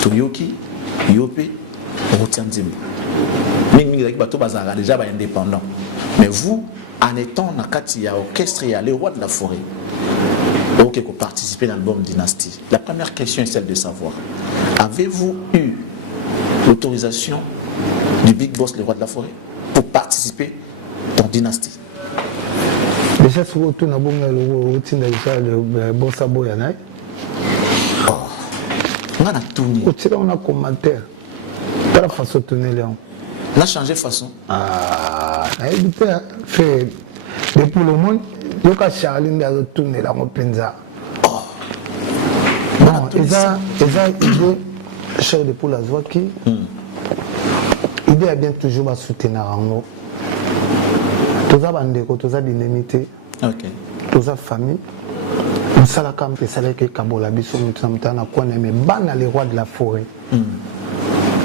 Toyoki, Yope, Rotianzimbo. Déjà indépendant. Mais vous, en étant dans le orchestre et le roi de la forêt, ok, pour participer dans l'album Dynastie, la première question est celle de savoir, avez-vous eu l'autorisation du Big Boss, le roi de la forêt, pour participer dans Dynastie? Déjà, si vous tournez le Bossa Boyana, on a tourné. On a commentaire. Pas la façon de tourner Léon. On a changé de façon. Fait depuis le monde, il y a Charline qui a tourné là, on pensa. Non, ils ont idée, cher de pour la joie qui, idée a bien toujours à soutenir en haut. Tous les bandeko, tous les dynamités, tous les familles. On s'est là quand ça les Kabola biso mutamtana quoi mais bana les rois de la forêt.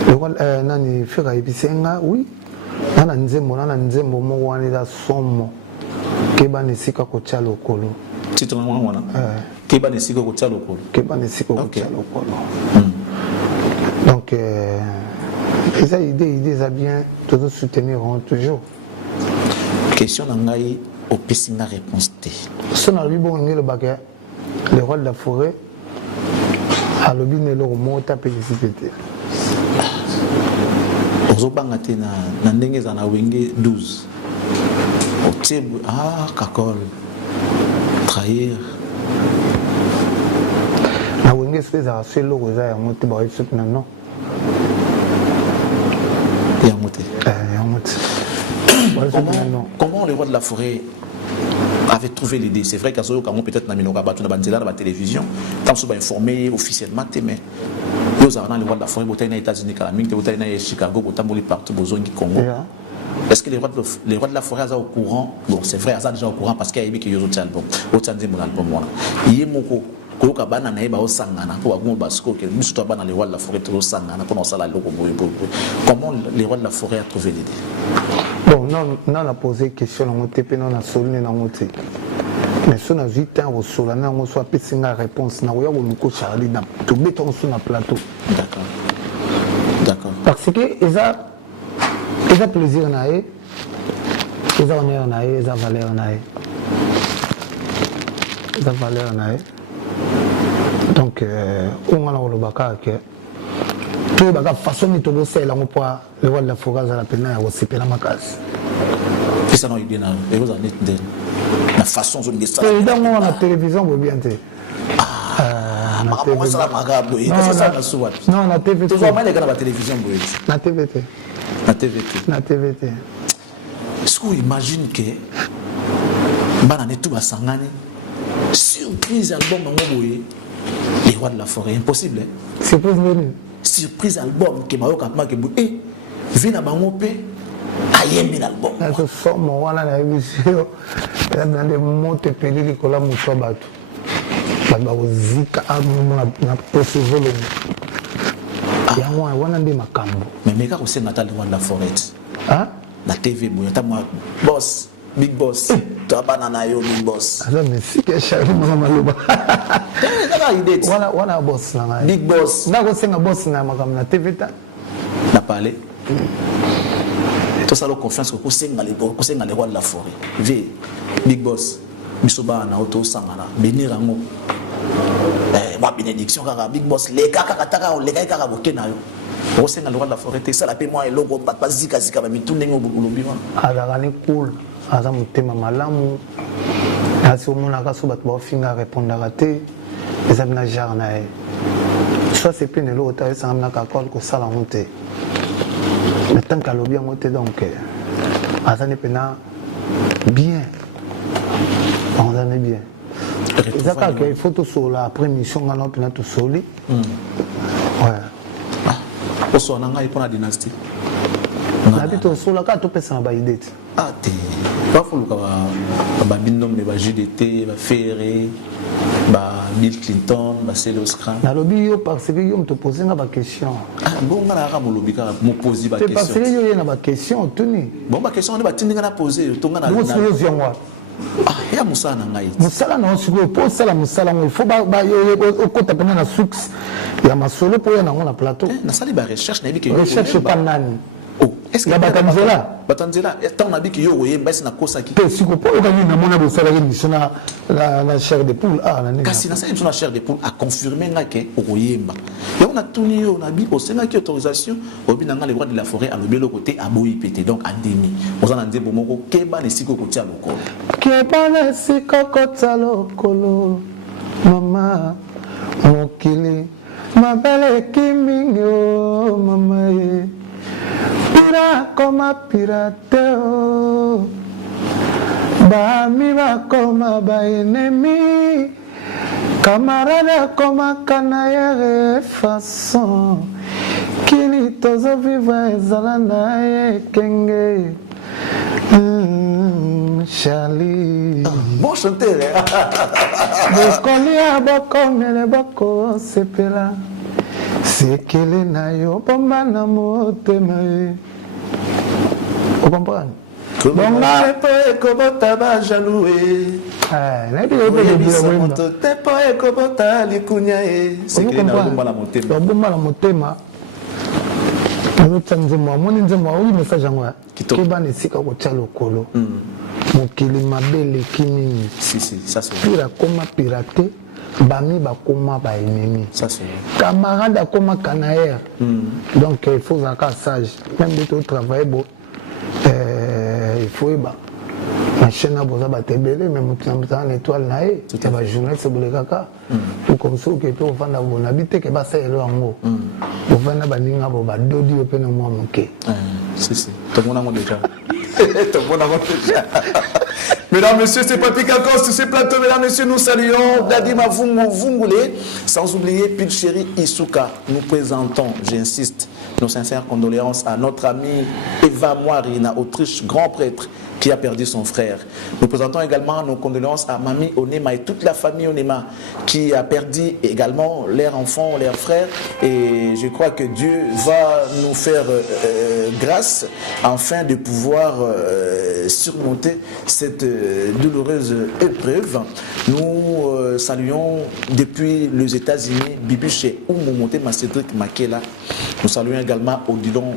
Le roi nani fera ebisenga oui. Nana nzembo mo wani da somo. Keba nesika ko tshalo kolo. Titre mo wana. Keba nesika ko tshalo kolo. Keba nesika ko tshalo kolo. Donc les idées ça bien toujours soutenir toujours. Question nangai au piscine réponse T. Son albi bon le baguette. Le roi de la forêt a le bien le mot tapé ici. Ozobangate na ndenge za na Wenge 12. Otebu Kakol trahir. Na Wenge espèce à ce logo za ya moté ba ici non. Ya moté. Ya moté. Comment le roi de la forêt avait trouvé l'idée? C'est vrai qu'à ce moment peut-être Naminoka Batu na Banzela la télévision, tant que informé officiellement, mais nous avons le roi de la forêt, aux États-Unis, à Chicago, partout au Congo. Est-ce que les rois de la forêt sont au courant? Bon, c'est vrai, ils sont déjà au courant parce qu'il y a eu des albums. Il y a beaucoup. Comment les rois de la forêt a trouvé l'idée? Bon, non, on a posé une question, on a posé une question. Mais si on a 8 ans, on a soit une réponse, on a un Charlie, tout béton sur le plateau. D'accord. D'accord. Parce que ils ont plaisir, ils ont honneur, ils ont valeur. Ils ont valeur. Donc, on a le bac. Tout la façon de tout ça, le roi de la forêt à la peine, c'est la macasse. Puis ça n'a eu bien la façon de dire ça. Et dans la télévision, vous bien dire. Non, la TVT. Tu vois mal les gars dans la télévision, la TVT. La TVT. La TVT. Est-ce qu'on imagine que tout va s'engager? Surprise album les rois de la forêt, impossible. Surprise venue. Surprise album que Mayo Kapma que boué vient à Bangopé ayembi l'album. Je sors mon wana na émission dans des montes pelés les colas moussa batou. Bah zika na poser volume. yango wana nde makambo mais meka kosenga ta Rwanda Forêt na TV boya ta boss big boss to banana yo big boss aza merci que Charlie mama maloba kaka idée wana boss na ngai big boss na kosenga boss na makambo na TV ta na parler to sala confiance ko kosenga le Rwanda Forêt ve big boss bisoba na auto sangana benir ngo ma bénédiction kaka big boss les kaka kataka les kaka bokena yo kosenga le Rwanda Forêt ça la paie moi eloko ba zika zika ba mitunde ngo lobi wana ala ni cool aza mutema malamu asi omona kaso bato baofinga répondaka te eza bina genre na ye soit c'est pe nelo ota esanga bina kakole kosala yango te mais tant qu'alobi yango te donc aza ne mpena bien aza ne bien eza kaka il faut tosola après mission ngana mpena tosoli osona ngai mpona dynastie nabi tosola kaka topesana baide te te bafuluka babindom ne ba-JDT ba-Ferré ba-Bill Clinton ba-Seloscran nalobi yo parce que yo motoposenga baquestion bonga na kaka molobi kaka moposi baquestion parce que yo ye na baquestion otuni bon baquestion wana batindinga na pose tonga na yo ziongwa ya mosala na ngai mosala na osikoyo mpo osala mosala ngo ifo okota mpena na suks ya masolo mpo oya nango na plateau nasali barecherche nayebi recherche pa nani ya batanzela ntango nabiki yo oyemba esi nakosaki te siko mpo okangi namona bosalaki miso na chair de poule kasi nasali miso na chair de poule aconfirme nga ke okoyemba yango natuni yo nabi osengaki autorisation obi na nga le roi de la forêt alobi eloko te aboyi pete donc andimi oza na nzembo moko keba na esika okotia lokolo keba na esika okotia lokolo mama mokili mabele ekimingi o mama ye pira koma pirateo bami bakoma baenemi camarade koma kanayere façon kini tozovivre ezala na ye kenge Charlie bon chanteur bokolia bokomele bokosepela sekele na yo bomba na motema ye okomprendre bonga po ekobota bajalue te po ekobota likunya ye sekele na bomba na motema bomba na motema ozotia nzembo amoni nzembo aoyi message yango kebana esika kotia lokolo mokili mabele kinini pira koma pirate bami bakoma baennemi camarade akoma canaire donc il faut zaka sage même de tout travail bon il faut eba la chaîne aboza batebele mais mutina na étoile na ye ya ba journaliste bole kaka ou comme ça que to vanda bona bite ke ba sa elo yango bo vanda baninga bo badodi yo pe na mwa moke si to mona mo déjà to mona mo déjà. Mesdames, Messieurs, c'est Papi Kakos sur ce plateau. Mesdames, Messieurs, nous saluons Dadima Vungule, sans oublier Pile Chéri Isuka. Nous présentons, j'insiste, nos sincères condoléances à notre amie Eva Moirina, Autriche, grand prêtre, qui a perdu son frère. Nous présentons également nos condoléances à Mamie Onema et toute la famille Onema qui a perdu également leurs enfants, leurs frères. Et je crois que Dieu va nous faire grâce afin de pouvoir surmonter cette douloureuse épreuve. Nous saluons depuis les États-Unis Bibi chez Oumomote Cédric Makela. Nous saluons également Odilon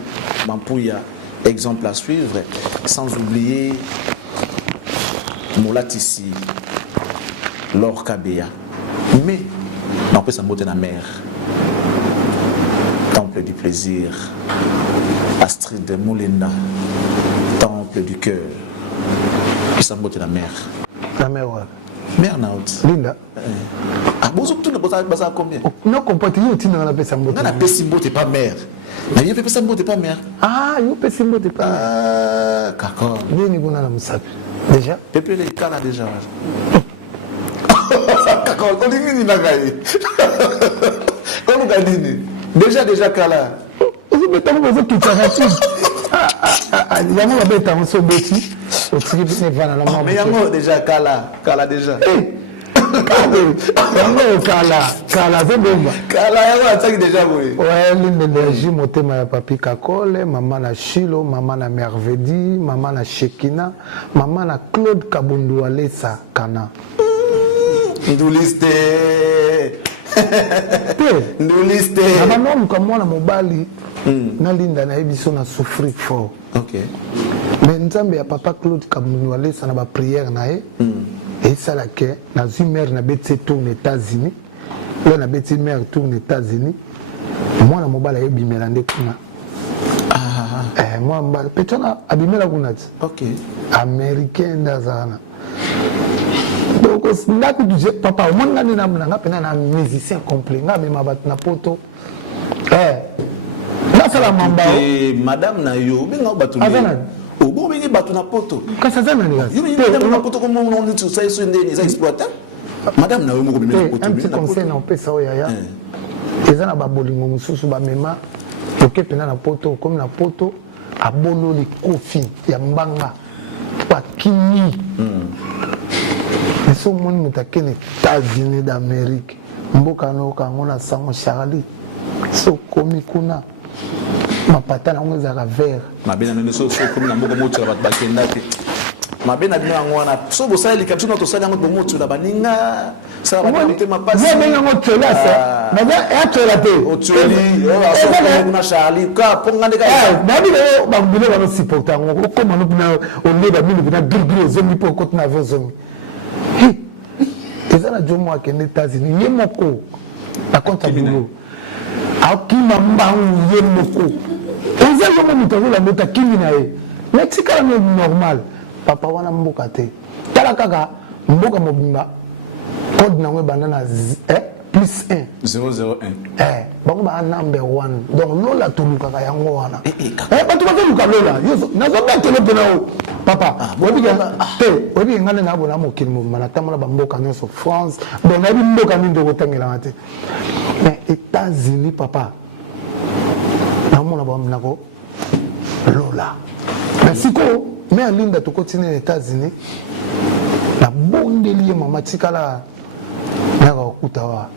Mampouya. Exemple à suivre, sans oublier Molatissi, Laure Kabea. Mais, on peut s'en botter la mer. Temple du plaisir, Astrid Moulenda, Temple du cœur. Qui s'en botter la mer. La mer, ouais. Mer Naut. Linda. Ah, bon, tout le monde a combien? Non, compatriote, tu n'as pas Sambo. Non, la Pessimbo, t'es pas mère. Mais il y a Pessimbo, t'es pas mère. Ah, il y a Pessimbo, t'es pas mère. Ah, d'accord. Il y a une Moussapi. Déjà? Pepe, les cas là déjà. D'accord, on dit qu'il n'a pas gagné. On a gagné. Déjà, Kala. Vous avez besoin qu'il t'arrête. Il y a un bête à un seul bêtis. Mais il y a déjà Kala déjà. Kala, c'est bon. Kala, ça déjà oui. Ouais, l'énergie montée ma papi Kakole, maman na Chilo, maman na Mervedi, maman na Shekina, maman na Claude Kabundu Alessa Kana. Nduliste. Nduliste. Maman comme moi na mobali, na linda na ebiso na souffrir fort. OK. Mais nzambe ya papa Claude Kabundu Alessa na ba prière na e. Et ça là que na mère na beti tourne aux États-Unis. Là na beti mère tourne aux États-Unis. Moi na mobala ebimela nde kuna. Moi peut-être abimela kuna. OK. Américain d'azana. Donc là que tu papa moi ngani na mna ngapena na musicien complet ngabe mabat na poto. Là ça la mamba. Madame na yo benga batu. Bon, mais il na poto. Qu'est-ce que ça veut dire? Il na poto comme on dit tout ça ils sont des exploitants. Madame na yo mo bimela poto. Un petit conseil na pesa o yaya. Ezana ba bolingo mususu ba mema. OK pena na poto comme na poto abolo li kofi ya mbanga. Pa kini. Ils sont moni mutakene États-Unis d'Amérique. Mboka no kangona sango Charlie. So komi kuna. Ma pata na ngeza ka vert mabena no so comme na mboko moto ba bakenda te mabena bino ngwana so bo sali kapsu no to sali ngo moto la baninga ça va te ma passe moi benga ngo tela ça na ba tela te o tuli o aso na Charlie ka ponga ndeka ba bino ba bino ba supporter ngo ko mano bina o le ba bino bina gurguru zomi po ko na ve zomi ezana jomo akende États-Unis yemoko na compte bino akima mbangu yemoko on sait comment nous la mota kimina e mais c'est quand même normal papa wana mboka te tala kaka mboka mobimba code na ngwe banana plus 1 001 bango ba number 1 donc lola tuluka ka yango wana bantu ba tuluka lola yoso nazo betele pena o papa obi ga te obi ngane na bona mokili mo mana tamala ba mboka nyonso France donc na bi mboka ni ndoko tangela te mais États-Unis papa na mona ba mnako lola mais siko mais alinda to continue aux États-Unis na bondeli mama tikala na ka kutawa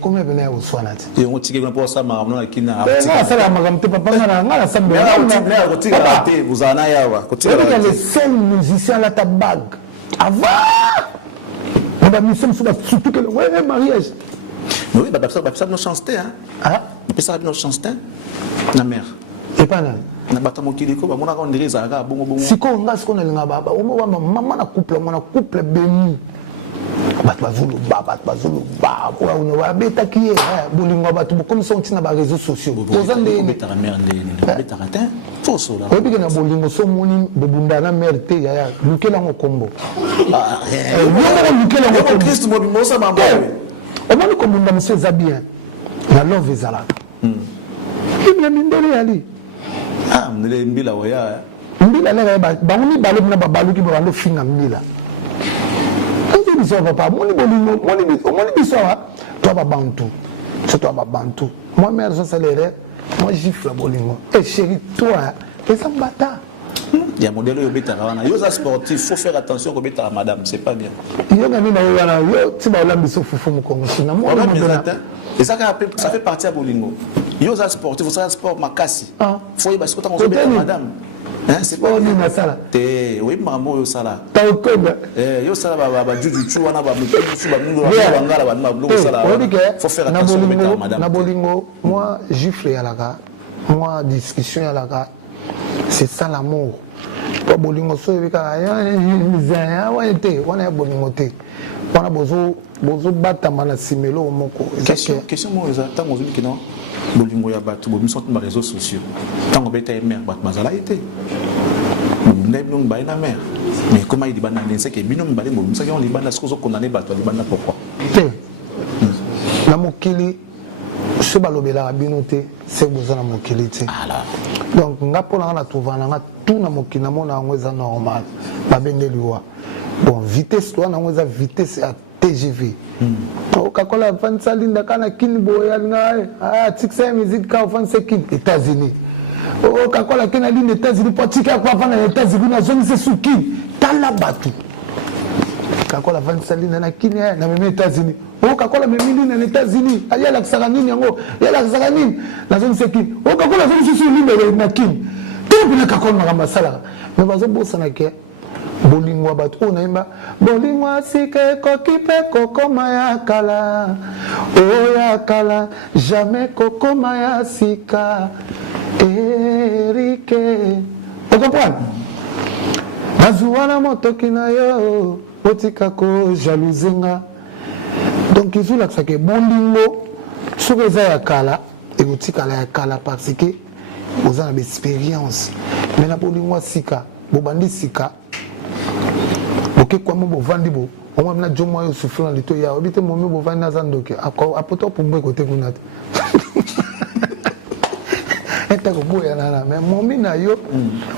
comment venir au soin là et on tire pour ça maramo kina ça la magam te papa ngala sambe na kutira te uzana yawa kutira les seuls musiciens la tabag avant on va nous sommes surtout que le mariage oui ça nos chance te hein ça nos chance te na mère et pas là na bata mokili ko ba mona ka ndiri za ka bongo bongo siko ngas ko na linga baba o mo mama na couple béni bat bazulu ba on va beta qui est bolingo bat comme ça on tient na réseaux sociaux ozande beta mère beta ratin foso la o bi na bolingo so moni bebunda na mère te ya lukela ngo kombo lukela ngo kombo Christ mo bi mo sa mamba o moni komunda monsieur Zabien na love ezala ibya mindele yali mndele mbila oya mbila le ba ngoni balo na babaluki ba ndo finga mbila biso papa moni bolingo moni biso toi ba bantu c'est toi ba bantu moi mère ça salaire moi gifle bolingo et chérie toi et ça mbata il y a modèle yo beta wana yo za sportif faut faire attention ko beta madame c'est pas bien yo ngani na wana yo tiba la biso fufu mu kongo sina moi et ça fait partie à bolingo yo za sportif vous ça sport makasi faut y basko ta ko beta madame c'est pas ni na sala te oui maman yo sala ta okoba yo sala ba juju chu wana ba mutu ba mungu ba ngala ba mablo sala faut faire attention beta madame na bolingo moi gifle ya laka moi discussion ya laka c'est ça l'amour pas bolingo so ebika ya wa ete wana bolingo te wana bozo batama na simelo moko question mo za tango zuli kino bolingo ya batu bo misont na réseaux sociaux tango beta mère bat mazala ete ndai non ba na mère mais comment il bana nse ke bino mbale mo msaki on libana sikozo condamner batu libana pourquoi na mokili so balobela bino te c'est besoin na mokili te donc nga pona na tuvana nga tout na mokili na mona ngweza normal ba bendeliwa bon vitesse toi na ngweza vitesse à TGV okakola fansa linda kana kini boya nga tiksa musique ka fansa kini États-Unis okakola kina linda États-Unis potika kwa fana États-Unis na zone se suki tala batu kakola vansalina na Kenya na même États-Unis o kakola memili na États-Unis aya la saranini yango ya la saranini na zone seki o kakola zone susu libere na Kenya tout na kakola makamba sala mais bazo bosana ke bolingwa bato o naimba bolingwa sika ekoki pe kokoma ya kala o ya kala jamais kokoma ya sika Erike o comprendre nazuwana motoki na yo otika ko jalousenga donc izolakisa ke bolingo soki eza ya kala ekotikala ya kala parce que oza na baexpérience mais na bolingo ya sika bobandi sika bokekwamo bovandi bo omwami na jomo oyo souffle na lito ya obi te momi bovandi naza ndoki apoto pumbu ekote kuna te etako boyanana mais momi na yo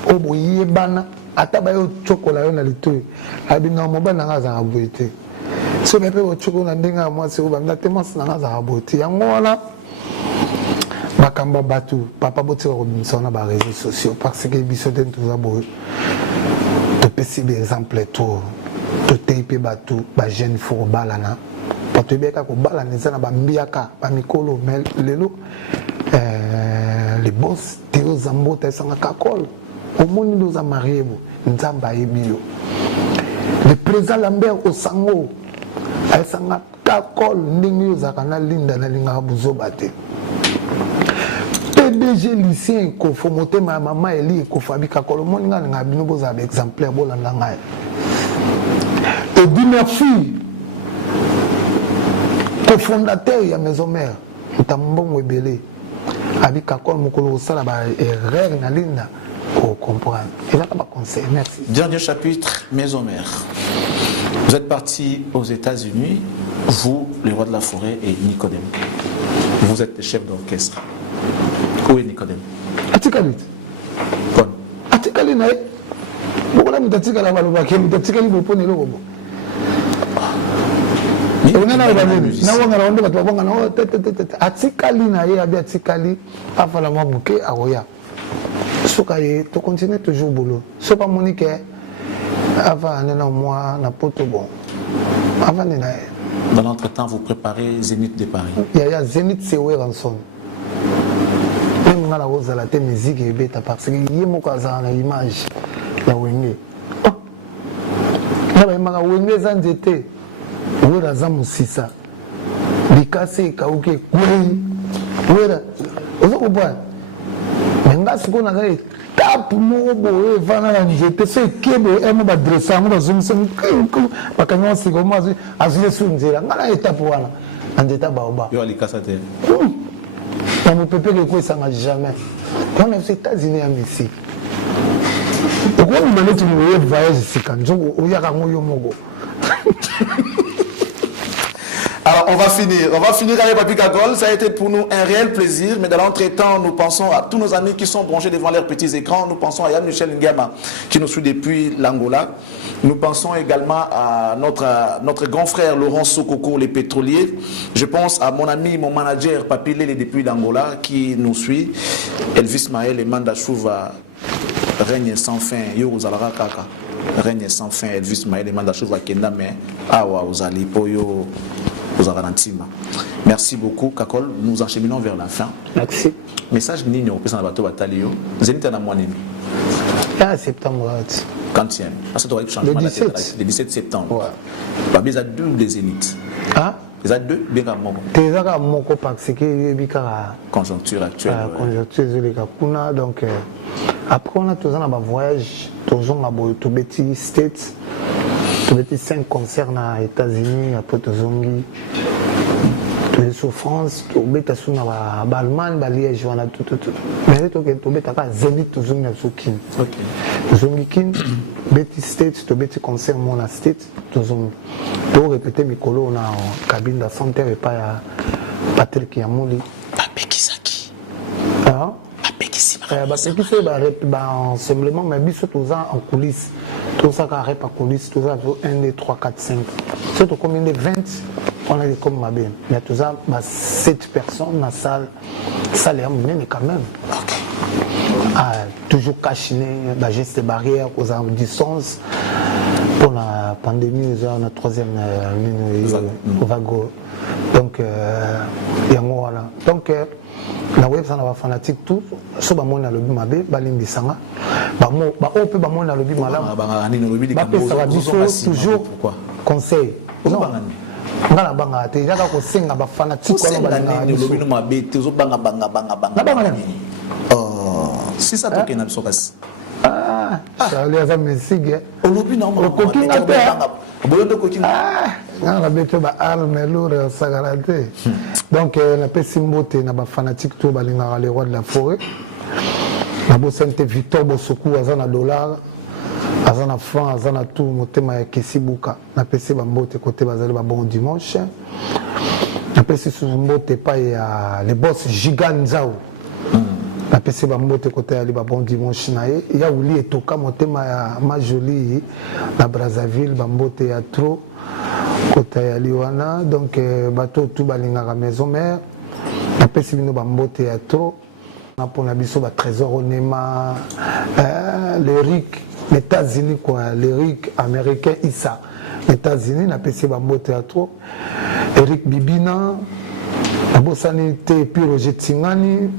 oyo boyebana ata bayo chokola yo na litoyi abina mobali nanga azalaka boye te so mpe bochokola na ndenge ya mwasi oyo bamina te mwasi nanga azalaka boye te yango wana makambo bato papa botika kobimisa wana baréseau sociaux parce que biso te toza boye topesi baexemple toteyi mpe bato bajeune fo kobalana bato ebiyaka kobalana eza na bambiaka bamikolo mais lelo les boss teo zambota esangaka kole omoni nde oza marie bo nzambe ayebi yo le président Lambert Osango ayesanga kakole ndenge oyo ozalaka na linda nalingaka bozoba te PDG lycée ekofo motema ya mama eli ekofo abi kakole omoni nga ningaka bino bozala baexemplaire bolanda ngai Edi Merci cofondateur ya maison mère ntambongo ebele abi kakole mokolo osala baerreur na linda comprendre. Et là, on va conseiller. Merci. Dernier chapitre, maison mère. Vous êtes parti aux États-Unis, vous, le roi de la forêt, et Nicodème. Vous êtes le chef d'orchestre. Où est Nicodème? Atikalit. Bon. Atikalit, naïe. Pourquoi là, Mitatika la Maloba, qui est Mitatika li Bopone le robot? On a là, Atikali naïe, abi Atikali, afala mabouke, aroya. Tu continues toujours boulot. Ce n'est pas Monique. Avant un mois, na poto bon. Avant dans l'entretemps, vous préparez Zénith de Paris. Il y a Zénith, c'est où rançon. Même dans la rose de la musique est bête parce que il y a mon cas dans l'image. La wenge. Là, il m'a wenge zanjete. Où est la zamusisa? Bikase kauke kwe. Où est la? Vous comprenez? Nga siko na ngai tap mo boye vana na njete so kebo emo ba dressa mo bazumisa bakanya siko mo azile sunzela ngana etape wana andeta baoba yo alikasa te na mo pepe ke ko sanga jamais on est aux États-Unis à Messi ko mo mane tu mo voyage sika njongo oyaka ngoyo mogo. Alors on va finir avec Papi Kakol. Ça a été pour nous un réel plaisir, mais dans l'entretemps, nous pensons à tous nos amis qui sont branchés devant leurs petits écrans. Nous pensons à Yann Michel Ngama qui nous suit depuis l'Angola. Nous pensons également à notre grand frère Laurent Sokoko, les pétroliers. Je pense à mon ami, mon manager Papi Lele depuis l'Angola qui nous suit. Elvis Maël et Manda Chouva, règne sans fin. Yo Zalara Kaka. Règne sans fin. Elvis Maël et Manda Chouva Kenda, mais Awa Ozali Poyo. Merci beaucoup, Kakol. Nous encheminons vers la fin. Merci. Message Nino, président de Bateau Batalio. Zénith à la moine. Ah, septembre. Quantième. Parce que tu aurais changé le 17 septembre. Ouais. Il y a deux des Zénith. Ah? Il y a deux, bien qu'à Moko. Il y a Moko parce que il y a conjoncture actuelle. Conjoncture, donc après on a toujours un voyage, toujours un Tobeti States. Tobeti 5 concerts aux États-Unis, après Tozongi. Sur France, Tobeta Suna Balman, Liège, voilà tout. Mais Tobeta Zénith, Tozongi Kin. Tozongi Kin, Betty States, Tobeti concert Mona States, Tozongi. Pour répéter mes colos, on a en cabine de santé et pas Patrick Yamouli. Papé Kisaki. Ah? Papé Kisaki. Papé Kisaki, simplement, mais bis tout ça en coulisses. Tout ça carré par coulisses, tout ça 1, 2, 3, 4, 5. Surtout combien de 20, on a des comme ma bien. Mais tout ça, 7 personnes dans la salle. Ça les a menés quand même. Toujours cachiné, geste barrière, aux armes de distance. pour la pandémie, on a 3e vague. Donc, il y a voilà. Donc, la web, ça va fanatique tout. So ba mona lobi mabe, balimbi sanga. Ba peut ba mona lobi malam. Ça va toujours conseil. Ngala banga te jaka ko senga ba fanatique ko banga ni lobi no mabe te zo banga. Oh, si ça to kena bisokas. Ça les a mesige. Lobi na mo ko kinga banga. Bolondo ko kinga. Ngala beto ba arme lourd sagarate. Donc la pesimbote na ba fanatique to balinga les rois de la forêt. Na bo sente Victor Bosoku azana dollar. Azana franc, azana tout, motema ya Kesibuka. Na pesi bambote côté bazali ba bon dimanche. Na pesi sumbote pa ya les boss Giganzao. Na pesi bambote côté ya ba bon dimanche na ye. Ya uli etoka motema ya Majoli na Brazzaville bambote ya trop côté ya Liwana. Donc bato tout balinga maison mère. Na pesi bino bambote ya trop. Na pona biso ba trésor onema le RIC. Les États-Unis, quoi, l'Eric américain, Issa. Les États-Unis, la PC Bambo Théâtre, Eric Bibina, la Bossanité, puis Roger Tsingani,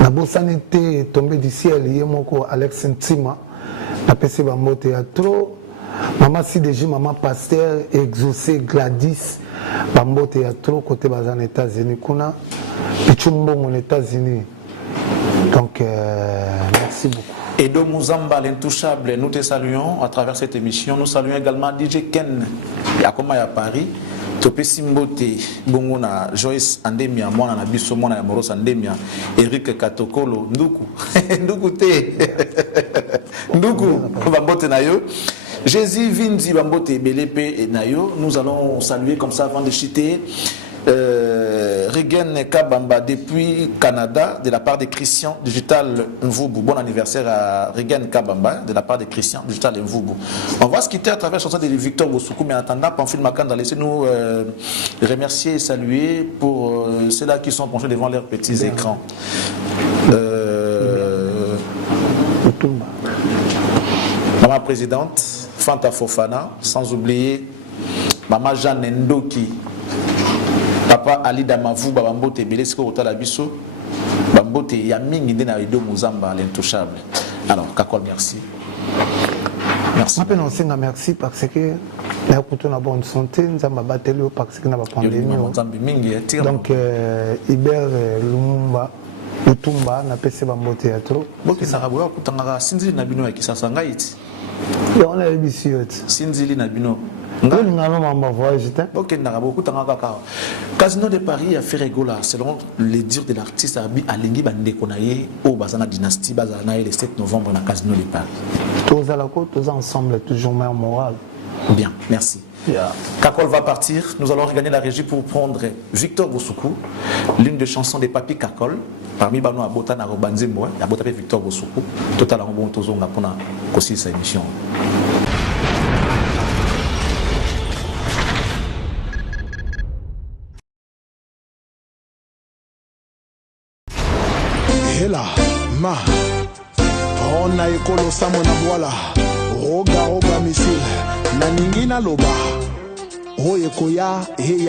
la Bossanité tombée du ciel, Yemoko, Alex Ntima, la PC Bambo Théâtre, Maman Sidéji, Maman Pasteur, Exaucé, Gladys, Bambo Théâtre, côté Bazan, États-Unis, Kuna, Pichumbo, aux États-Unis. Donc, merci beaucoup. Et de Mouzamba, l'intouchable, nous te saluons à travers cette émission. Nous saluons également DJ Ken, Yakoma à Paris, Topé Simbote, Bongona, Joyce Andemia, moi, Nabiso, moi, Moros Andemia, Eric Katokolo, Ndoukou, Ndoukou Te, Ndoukou, Bambote Nayo, Jésus Vinzi, Bambote, Belepe et Nayo. Nous allons saluer comme ça avant de chuter. Regen Kabamba depuis Canada de la part de Christian Digital Mvubu. Bon anniversaire à Regen Kabamba de la part de Christian Digital Mvubu. On va se quitter à travers la chanson de Victor Bosoku, mais en attendant, Pamphile Makanda, laissez-nous remercier et saluer pour ceux-là qui sont penchés devant leurs petits écrans. Maman présidente, Fanta Fofana, sans oublier Maman Jeanne Ndoki. Papa Ali Damavou, Bambote, Belesko, Otalabiso, Bambote, Yaming, Indena, Edo Mouzamba, l'intouchable. Alors, Kakol, merci. Merci. Merci parce que nous avons une bonne santé, nous avons battu parce que nous avons pandémie. Donc, Iber, Lumumba, Utumba, nous avons fait Bambote Théâtre. Bon, ça va voir, Sinzili Nabino, qui s'en sangaït. On a eu Sinzili Nabino. Casino de Paris a fait rigoler selon les dires de l'artiste Alingi Bandekonaye au Bazana Dynastie Bazana le 7 novembre dans Casino de Paris. Tous ensemble, toujours meilleur moral. Bien, merci. Yeah. Kakol va partir, nous allons regagner la régie pour prendre Victor Bosoku, l'une des chansons des Papi Kakol. Parmi Bano Abota na Robanzimbo, Abota Victor Bosoku, total en bon tozo on a aussi sa émission. Hela, ma, on a ekolo samo na boala, roga roga misil, na ningina loba, oye koya, heya.